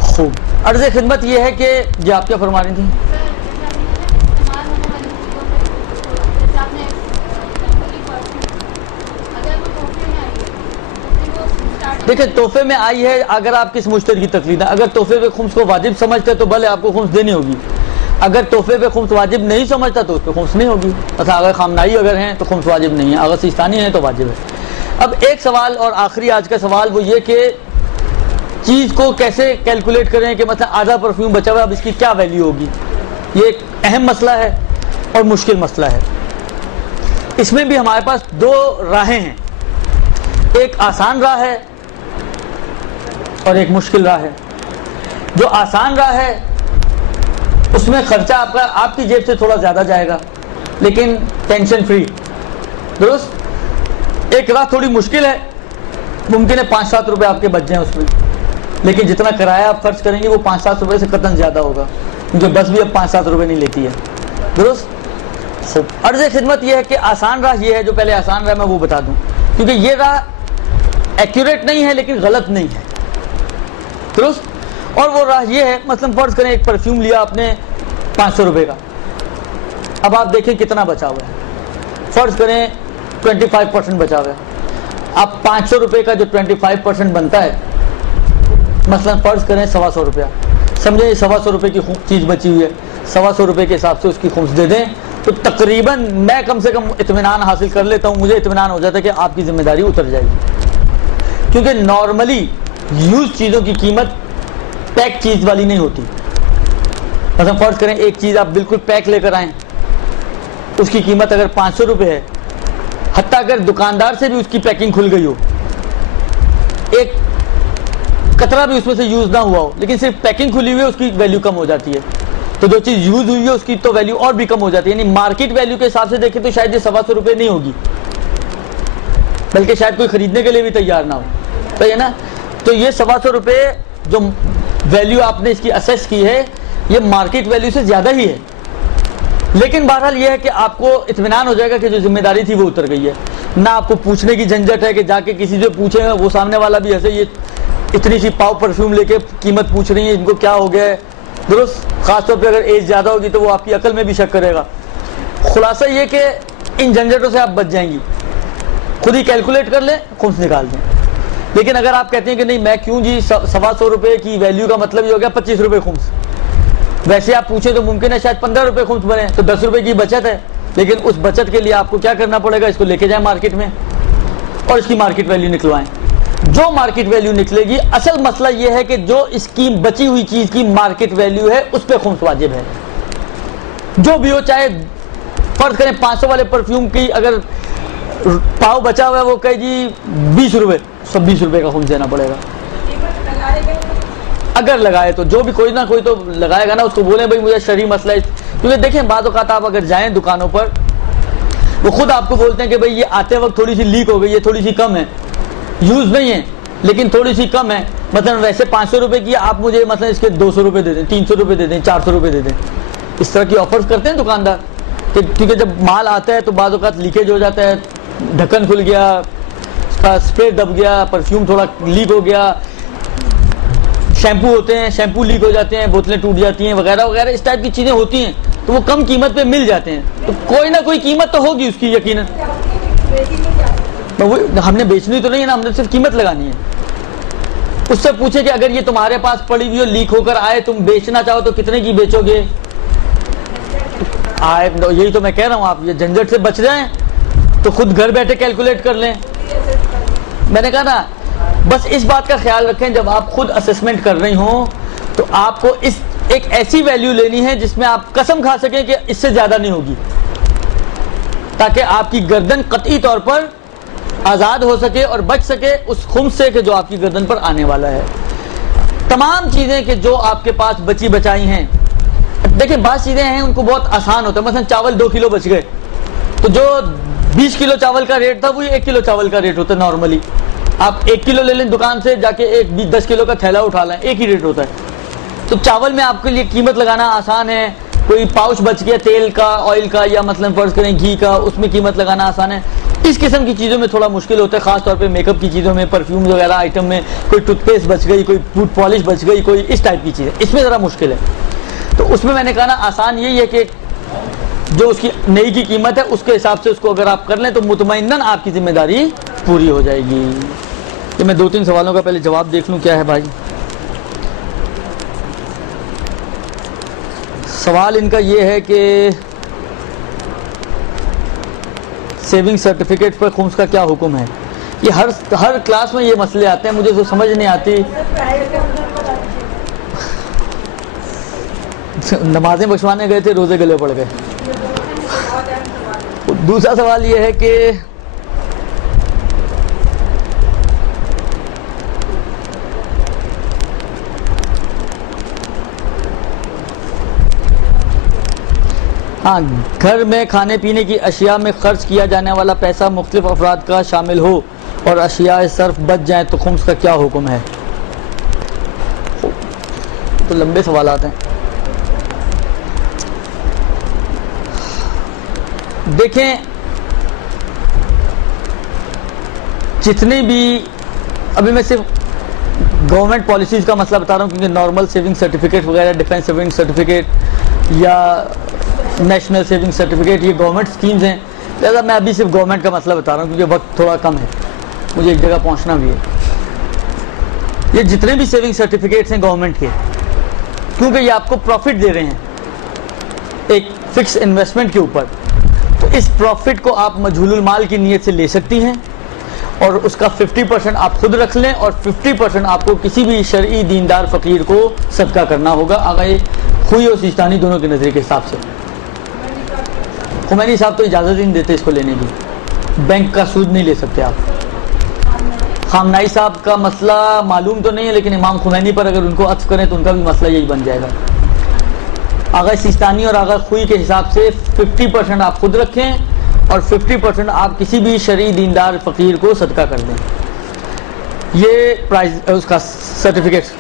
خوب. عرض خدمت یہ ہے کہ جی آپ کیا فرما رہی تھیں؟ دیکھیں تحفے میں آئی ہے, اگر آپ کس مشتری کی تقلید ہے, اگر تحفے پہ خمس کو واجب سمجھتے تو بھلے آپ کو خمس دینی ہوگی. اگر تحفے پہ خمس واجب نہیں سمجھتا تو اس پہ خمس نہیں ہوگی. اچھا اگر خامنائی اگر ہیں تو خمس واجب نہیں ہے, اگر سیستانی ہیں تو واجب ہے. اب ایک سوال اور آخری آج کا سوال وہ یہ کہ چیز کو کیسے کیلکولیٹ کریں کہ مثلا آدھا پرفیوم بچا ہوا ہے, اب اس کی کیا ویلیو ہوگی. یہ ایک اہم مسئلہ ہے اور مشکل مسئلہ ہے. اس میں بھی ہمارے پاس دو راہیں ہیں, ایک آسان راہ ہے اور ایک مشکل راہ ہے. جو آسان راہ ہے اس میں خرچہ آپ کی جیب سے تھوڑا زیادہ جائے گا لیکن ٹینشن فری, درست. ایک راہ تھوڑی مشکل ہے, ممکن ہے 5-7 روپے آپ کے بچ جائیں اس میں, لیکن جتنا کرایہ آپ خرچ کریں گے وہ 5-7 روپے سے قطعاً زیادہ ہوگا, کیونکہ بس بھی اب 5-7 روپے نہیں لیتی ہے, درست. عرض خدمت یہ ہے کہ آسان راہ یہ ہے, جو پہلے آسان راہ میں وہ بتا دوں, کیونکہ یہ راہ ایکوریٹ نہیں ہے لیکن غلط نہیں ہے, درست. اور وہ راہ یہ ہے, مثلا فرض کریں ایک پرفیوم لیا آپ نے 500 روپے کا, اب آپ دیکھیں کتنا بچا ہوا ہے. فرض کریں 25% بچا ہوا ہے. اب 500 روپے کا جو 25% بنتا ہے, مثلا فرض کریں 125 روپیہ, سمجھیں 125 روپے کی چیز بچی ہوئی ہے, 125 روپے کے حساب سے اس کی خمس دے دیں تو تقریباً میں کم سے کم اطمینان حاصل کر لیتا ہوں, مجھے اطمینان ہو جاتا ہے کہ آپ کی ذمہ داری اتر جائے گی. کیونکہ نارملی یوز چیزوں کی قیمت پیک چیز والی نہیں ہوتی. مثلا فرض کریں ایک چیز آپ بالکل پیک لے کر آئیں, اس کی قیمت اگر 500 روپے ہے, حتیٰ اگر دکاندار سے بھی اس کی پیکنگ کھل گئی ہو, ایک قطرہ بھی اس میں سے یوز نہ ہوا ہو, لیکن صرف پیکنگ کھلی ہوئی ہے, اس کی ویلیو کم ہو جاتی ہے. تو جو چیز یوز ہوئی ہے اس کی تو ویلیو اور بھی کم ہو جاتی ہے. یعنی مارکیٹ ویلیو کے حساب سے دیکھیں تو شاید یہ 125 روپے نہیں ہوگی, بلکہ شاید کوئی خریدنے کے لیے بھی تیار نہ ہو, صحیح ہے نا. تو یہ 125 روپے جو ویلیو آپ نے اس کی اسیس کی ہے یہ مارکیٹ ویلیو سے زیادہ ہی ہے, لیکن بہرحال یہ ہے کہ آپ کو اطمینان ہو جائے گا کہ جو ذمہ داری تھی وہ اتر گئی ہے. نہ آپ کو پوچھنے کی جھنجھٹ ہے کہ جا کے کسی سے پوچھیں گا, وہ سامنے والا بھی ایسے یہ اتنی سی پاؤ پرفیوم لے کے قیمت پوچھ رہی ہے, ان کو کیا ہو گیا ہے, درست. خاص طور پہ اگر ایج زیادہ ہوگی تو وہ آپ کی عقل میں بھی شک کرے گا. خلاصہ یہ کہ ان جھنجھٹوں سے آپ بچ جائیں گی, خود ہی کیلکولیٹ کر لیں, خمس نکال دیں. لیکن اگر آپ کہتے ہیں کہ نہیں میں کیوں جی 125 روپے کی ویلیو کا مطلب یہ ہو گیا 25 روپے خمس, ویسے آپ پوچھیں تو ممکن ہے شاید 15 روپے خمس بنے, تو 10 روپے کی بچت ہے, لیکن اس بچت کے لیے آپ کو کیا کرنا پڑے گا, اس کو لے کے جائیں مارکیٹ میں اور اس کی مارکیٹ ویلیو نکلوائیں. جو مارکیٹ ویلیو نکلے گی, اصل مسئلہ یہ ہے کہ جو اس کی بچی ہوئی چیز کی مارکیٹ ویلیو ہے اس پہ خمس واجب ہے, جو بھی ہو. چاہے فرض کریں 500 والے پرفیوم کی اگر پاؤ بچا ہوا ہے وہ کہے جی 20 روپے, 20 روپے کا خمس دینا پڑے گا. اگر لگائے تو جو بھی کوئی نہ کوئی تو لگائے گا نا, اس کو بولیں بھائی مجھے شرعی مسئلہ ہے. کیونکہ دیکھیں بعض اوقات آپ اگر جائیں دکانوں پر, وہ خود آپ کو بولتے ہیں کہ بھائی یہ آتے وقت تھوڑی سی لیک ہو گئی, یہ تھوڑی سی کم ہے, یوز نہیں ہے لیکن تھوڑی سی کم ہے. مثلا ویسے 500 روپے کی, آپ مجھے مثلا اس کے 200 روپے دے دیں, 300 روپے دے دیں, 400 روپے دے دیں. اس طرح کی آفرز کرتے ہیں دکاندار, کیونکہ جب مال آتا ہے تو بعض اوقات لیکیج ہو جاتا ہے, ڈھکن کھل گیا, اس کا اسپرے دب گیا, پرفیوم تھوڑا لیک ہو گیا, شیمپو ہوتے ہیں شیمپو لیک ہو جاتے ہیں, بوتلیں ٹوٹ جاتی ہیں وغیرہ وغیرہ, اس ٹائپ کی چیزیں ہوتی ہیں, تو وہ کم قیمت پہ مل جاتے ہیں. تو کوئی نہ کوئی قیمت تو ہوگی اس کی یقیناً. ہم نے بیچنی تو نہیں ہے نا, ہم نے صرف قیمت لگانی ہے. اس سے پوچھے کہ اگر یہ تمہارے پاس پڑی ہوئی لیک ہو کر آئے, تم بیچنا چاہو تو کتنے کی بیچو گے. یہی تو میں کہہ رہا ہوں, آپ یہ جھنجھٹ سے بچ جائیں تو خود گھر بیٹھے کیلکولیٹ کر لیں. میں نے کہا نا بس اس بات کا خیال رکھیں جب آپ خود اسسمنٹ کر رہی ہوں تو آپ کو اس ایک ایسی ویلیو لینی ہے جس میں آپ قسم کھا سکیں کہ اس سے زیادہ نہیں ہوگی، تاکہ آپ کی گردن قطعی طور پر آزاد ہو سکے اور بچ سکے اس خمس سے کہ جو آپ کی گردن پر آنے والا ہے۔ تمام چیزیں کہ جو آپ کے پاس بچی بچائی ہیں، دیکھیں بعض چیزیں ہیں ان کو بہت آسان ہوتا ہے، مثلا چاول 2 کلو بچ گئے تو جو 20 کلو چاول کا ریٹ تھا وہی 1 کلو چاول کا ریٹ ہوتا ہے نارملی۔ آپ 1 کلو لے لیں دکان سے جا کے 10 کلو کا تھیلا اٹھا لیں، ایک ہی ریٹ ہوتا ہے۔ تو چاول میں آپ کے لیے قیمت لگانا آسان ہے، کوئی پاؤچ بچ گیا تیل کا، آئل کا، یا مثلا فرض کریں گھی کا، اس میں قیمت لگانا آسان ہے۔ اس قسم کی چیزوں میں تھوڑا مشکل ہوتا ہے، خاص طور پہ میک اپ کی چیزوں میں، پرفیوم وغیرہ آئٹم میں، کوئی ٹوتھ پیسٹ بچ گئی، کوئی ٹوتھ پالش بچ گئی، کوئی اس ٹائپ کی چیزیں، اس میں ذرا مشکل ہے۔ تو اس میں میں نے کہا نا آسان یہی ہے کہ جو اس کی نئی کی قیمت ہے اس کے حساب سے اس کو اگر آپ کر لیں تو مطمئناً آپ کی ذمہ داری پوری ہو جائے گی۔ کہ میں 2-3 سوالوں کا پہلے جواب دیکھ لوں کیا ہے بھائی۔ سوال ان کا یہ ہے کہ سیونگ سرٹیفکیٹ پر خمس کا کیا حکم ہے؟ یہ ہر کلاس میں یہ مسئلے آتے ہیں، مجھے تو سمجھ نہیں آتی۔ نمازیں بخشوانے گئے تھے، روزے گلے پڑ گئے۔ دوسرا سوال یہ ہے کہ ہاں گھر میں کھانے پینے کی اشیاء میں خرچ کیا جانے والا پیسہ مختلف افراد کا شامل ہو اور اشیاء صرف بچ جائیں تو خمس کا کیا حکم ہے؟ تو لمبے سوالات ہیں۔ دیکھیں جتنی بھی، ابھی میں صرف گورنمنٹ پالیسیز کا مسئلہ بتا رہا ہوں کیونکہ نارمل سیونگ سرٹیفکیٹ وغیرہ، ڈیفینس سیونگ سرٹیفکیٹ یا نیشنل سیونگ سرٹیفکیٹ، یہ گورنمنٹ سکیمز ہیں، لہذا میں ابھی صرف گورنمنٹ کا مسئلہ بتا رہا ہوں کیونکہ وقت تھوڑا کم ہے، مجھے ایک جگہ پہنچنا بھی ہے۔ یہ جتنے بھی سیونگ سرٹیفکیٹس ہیں گورنمنٹ کے، کیونکہ یہ آپ کو پروفٹ دے رہے ہیں ایک فکس انویسٹمنٹ کے اوپر، تو اس پروفٹ کو آپ مجہول المال کی نیت سے لے سکتی ہیں اور اس کا 50% آپ خود رکھ لیں اور 50% آپ کو کسی بھی شرعی دیندار فقیر کو صدقہ کرنا ہوگا، آگے خوئی اور سیستانی دونوں کے نظریے کے حساب سے۔ خمینی صاحب تو اجازت ہی نہیں دیتے اس کو لینے کی، بینک کا سود نہیں لے سکتے آپ۔ خامنائی صاحب کا مسئلہ معلوم تو نہیں ہے لیکن امام خمینی پر اگر ان کو عطف کریں تو ان کا بھی مسئلہ یہی بن جائے گا۔ آغا سیستانی اور آغا خوئی کے حساب سے 50% آپ خود رکھیں اور 50% آپ کسی بھی شرعی دیندار فقیر کو صدقہ کر دیں۔ یہ پرائز اس کا سرٹیفکیٹ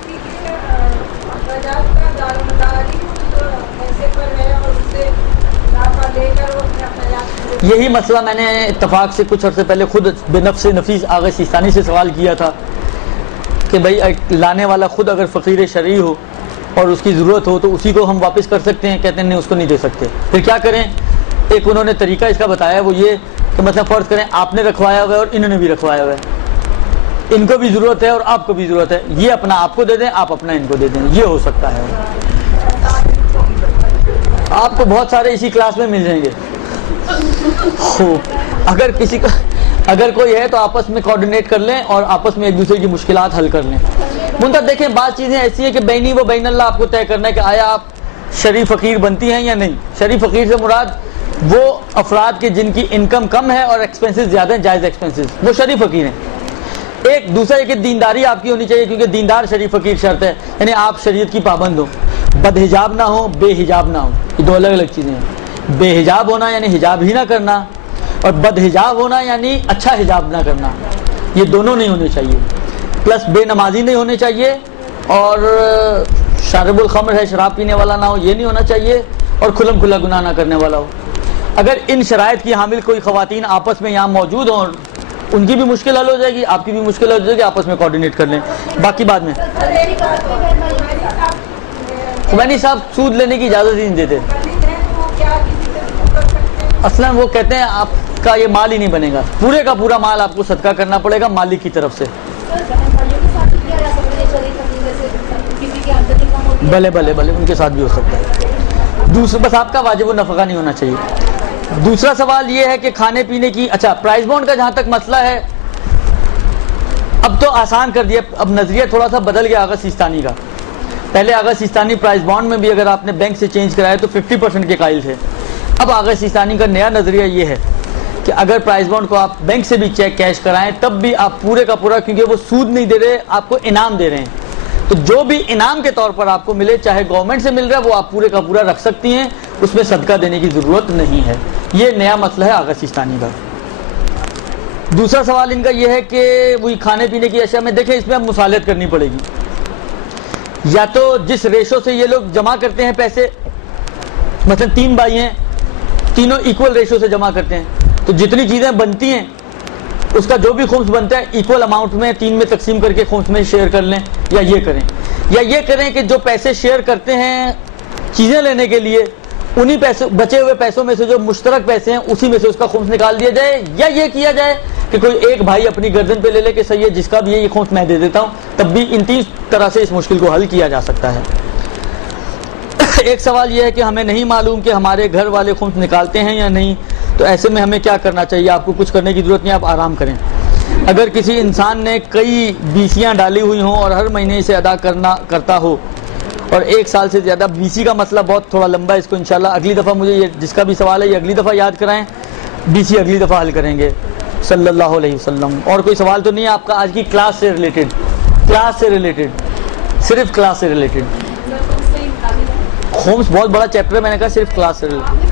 یہی مسئلہ میں نے اتفاق سے کچھ عرصے پہلے خود بنفس نفیس آغا سیستانی سے سوال کیا تھا کہ بھائی لانے والا خود اگر فقیر شرعی ہو اور اس کی ضرورت ہو تو اسی کو ہم واپس کر سکتے ہیں؟ کہتے ہیں نہیں، اس کو نہیں دے سکتے۔ پھر کیا کریں؟ ایک انہوں نے طریقہ اس کا بتایا، وہ یہ کہ مثلا فرض کریں آپ نے رکھوایا ہوا ہے اور انہوں نے بھی رکھوایا ہوا ہے، ان کو بھی ضرورت ہے اور آپ کو بھی ضرورت ہے، یہ اپنا آپ کو دے دیں، آپ اپنا ان کو دے دیں، یہ ہو سکتا ہے۔ آپ کو بہت سارے اسی کلاس میں مل جائیں گے۔ اگر کسی کا اگر کوئی ہے تو آپس میں کوارڈینیٹ کر لیں اور آپس میں ایک دوسرے کی مشکلات حل کر لیں۔ منتظر دیکھیں بعض چیزیں ایسی ہیں کہ بینی و بین اللہ آپ کو طے کرنا ہے کہ آیا آپ شرعی فقیر بنتی ہیں یا نہیں۔ شرعی فقیر سے مراد وہ افراد کے جن کی انکم کم ہے اور ایکسپنسز زیادہ ہیں، جائز ایکسپنسز، وہ شرعی فقیر ہیں۔ ایک دوسرا ہے کہ دینداری آپ کی ہونی چاہیے کیونکہ دیندار شرعی فقیر شرط ہے، یعنی آپ شریعت کی پابند ہو، بد حجاب نہ ہو، بے حجاب نہ ہو، یہ دو الگ الگ چیزیں ہیں۔ بے حجاب ہونا یعنی حجاب ہی نہ کرنا، اور بد حجاب ہونا یعنی اچھا حجاب نہ کرنا، یہ دونوں نہیں ہونے چاہیے۔ پلس بے نمازی نہیں ہونے چاہیے، اور شارب الخمر ہے، شراب پینے والا نہ ہو، یہ نہیں ہونا چاہیے، اور کھلم کھلا گناہ نہ کرنے والا ہو۔ اگر ان شرائط کی حامل کوئی خواتین آپس میں یہاں موجود ہوں، ان کی بھی مشکل حل ہو جائے گی، آپ کی بھی مشکل ہو جائے گی، آپس میں کوارڈینیٹ کر لیں، باقی بعد میں۔ خمینی صاحب سود لینے کی اجازت ہی نہیں دیتے، اصلاً وہ کہتے ہیں آپ کا یہ مال ہی نہیں بنے گا، پورے کا پورا مال آپ کو صدقہ کرنا پڑے گا مالک کی طرف سے۔ بھلے بھلے بھلے ان کے ساتھ بھی ہو سکتا ہے، دوسرا بس آپ کا واجب النفقہ نہیں ہونا چاہیے۔ دوسرا سوال یہ ہے کہ کھانے پینے کی، اچھا پرائز بانڈ کا جہاں تک مسئلہ ہے، اب تو آسان کر دیا، اب نظریہ تھوڑا سا بدل گیا آغا سیستانی کا. پہلے آغا سیستانی پرائز بانڈ میں بھی اگر آپ نے بینک سے چینج کرایا تو 50% کے قائل تھے. اب آغا سیستانی کا نیا نظریہ یہ ہے کہ اگر پرائز بانڈ کو آپ بینک سے بھی چیک کیش کرائیں تب بھی آپ پورے کا پورا، کیونکہ وہ سود نہیں دے رہے، آپ کو انعام دے رہے ہیں، تو جو بھی انعام کے طور پر آپ کو ملے، چاہے گورنمنٹ سے مل رہا ہے، وہ آپ پورے کا پورا رکھ سکتی ہیں، اس میں صدقہ دینے کی ضرورت نہیں ہے. یہ نیا مسئلہ ہے آغا سیستانی کا. دوسرا سوال ان کا یہ ہے کہ وہی کھانے پینے کی اشیاء میں دیکھیں، اس میں اب مصالحت کرنی پڑے گی. یا تو جس ریشو سے یہ لوگ جمع کرتے ہیں پیسے، مثلا 3 بھائی ہیں، تینوں ایکول ریشو سے جمع کرتے ہیں، تو جتنی چیزیں بنتی ہیں اس کا جو بھی خمس بنتا ہے ایکول اماؤنٹ میں 3 میں تقسیم کر کے خمس میں شیئر کر لیں. یا یہ کریں کہ جو پیسے شیئر کرتے ہیں چیزیں لینے کے لیے، انہی پیسے بچے ہوئے پیسوں میں سے جو مشترک پیسے ہیں اسی میں سے اس کا خمس نکال دیا جائے. یا یہ کیا جائے کہ کوئی ایک بھائی اپنی گردن پہ لے لے کہ صحیح ہے جس کا بھی یہ خمس میں دے دیتا ہوں، تب بھی ان 3 طرح سے اس مشکل کو حل کیا جا سکتا ہے. ایک سوال یہ ہے کہ ہمیں نہیں معلوم کہ ہمارے گھر والے خمس نکالتے ہیں یا نہیں، تو ایسے میں ہمیں کیا کرنا چاہیے؟ آپ کو کچھ کرنے کی ضرورت نہیں، آپ آرام کریں. اگر کسی انسان نے کئی بیسیاں ڈالی ہوئی ہوں اور ہر مہینے اسے ادا کرتا ہو اور 1 سال سے زیادہ، بیسی کا مسئلہ بہت تھوڑا لمبا ہے، اس کو انشاءاللہ اگلی دفعہ مجھے یہ جس کا بھی سوال ہے یہ اگلی دفعہ یاد کرائیں، بیسی اگلی دفعہ حل کریں گے صلی اللہ علیہ وسلم. اور کوئی سوال تو نہیں ہے آپ کا آج کی کلاس سے ریلیٹڈ؟ صرف کلاس سے ریلیٹڈ. خمس بہت بڑا چیپٹر ہے، میں نے کہا صرف کلاس سے ریلیٹڈ.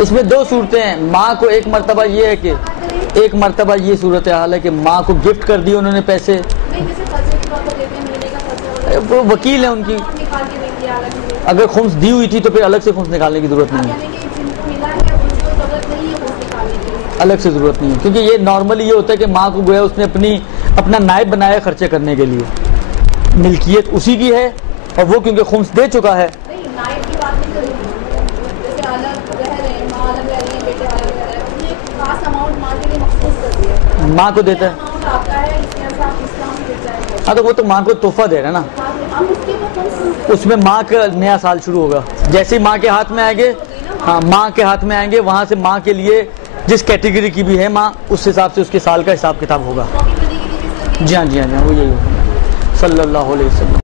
اس میں 2 صورتیں ہیں. ماں کو ایک مرتبہ یہ ہے کہ ایک مرتبہ یہ صورتحال ہے کہ ماں کو گفٹ کر دی انہوں نے پیسے، وہ وکیل ہیں ان کی، اگر خمس دی ہوئی تھی تو پھر الگ سے خمس نکالنے کی ضرورت نہیں ہے، الگ سے ضرورت نہیں ہے، کیونکہ یہ نارملی یہ ہوتا ہے کہ ماں کو گویا اس نے اپنا نائب بنایا خرچے کرنے کے لیے، ملکیت اسی کی ہے اور وہ کیونکہ خمس دے چکا ہے. ماں کو دیتا ہے، ہاں تو وہ تو ماں کو تحفہ دے رہا ہے نا، اس میں ماں کا نیا سال شروع ہوگا. جیسے ماں کے ہاتھ میں آئیں گے، ہاں ماں کے ہاتھ میں آئیں گے، وہاں سے ماں کے لیے جس کیٹیگری کی بھی ہے ماں، اس حساب سے اس کے سال کا حساب کتاب ہوگا. جی ہاں وہ یہی ہوگا. صلی اللہ علیہ وسلم.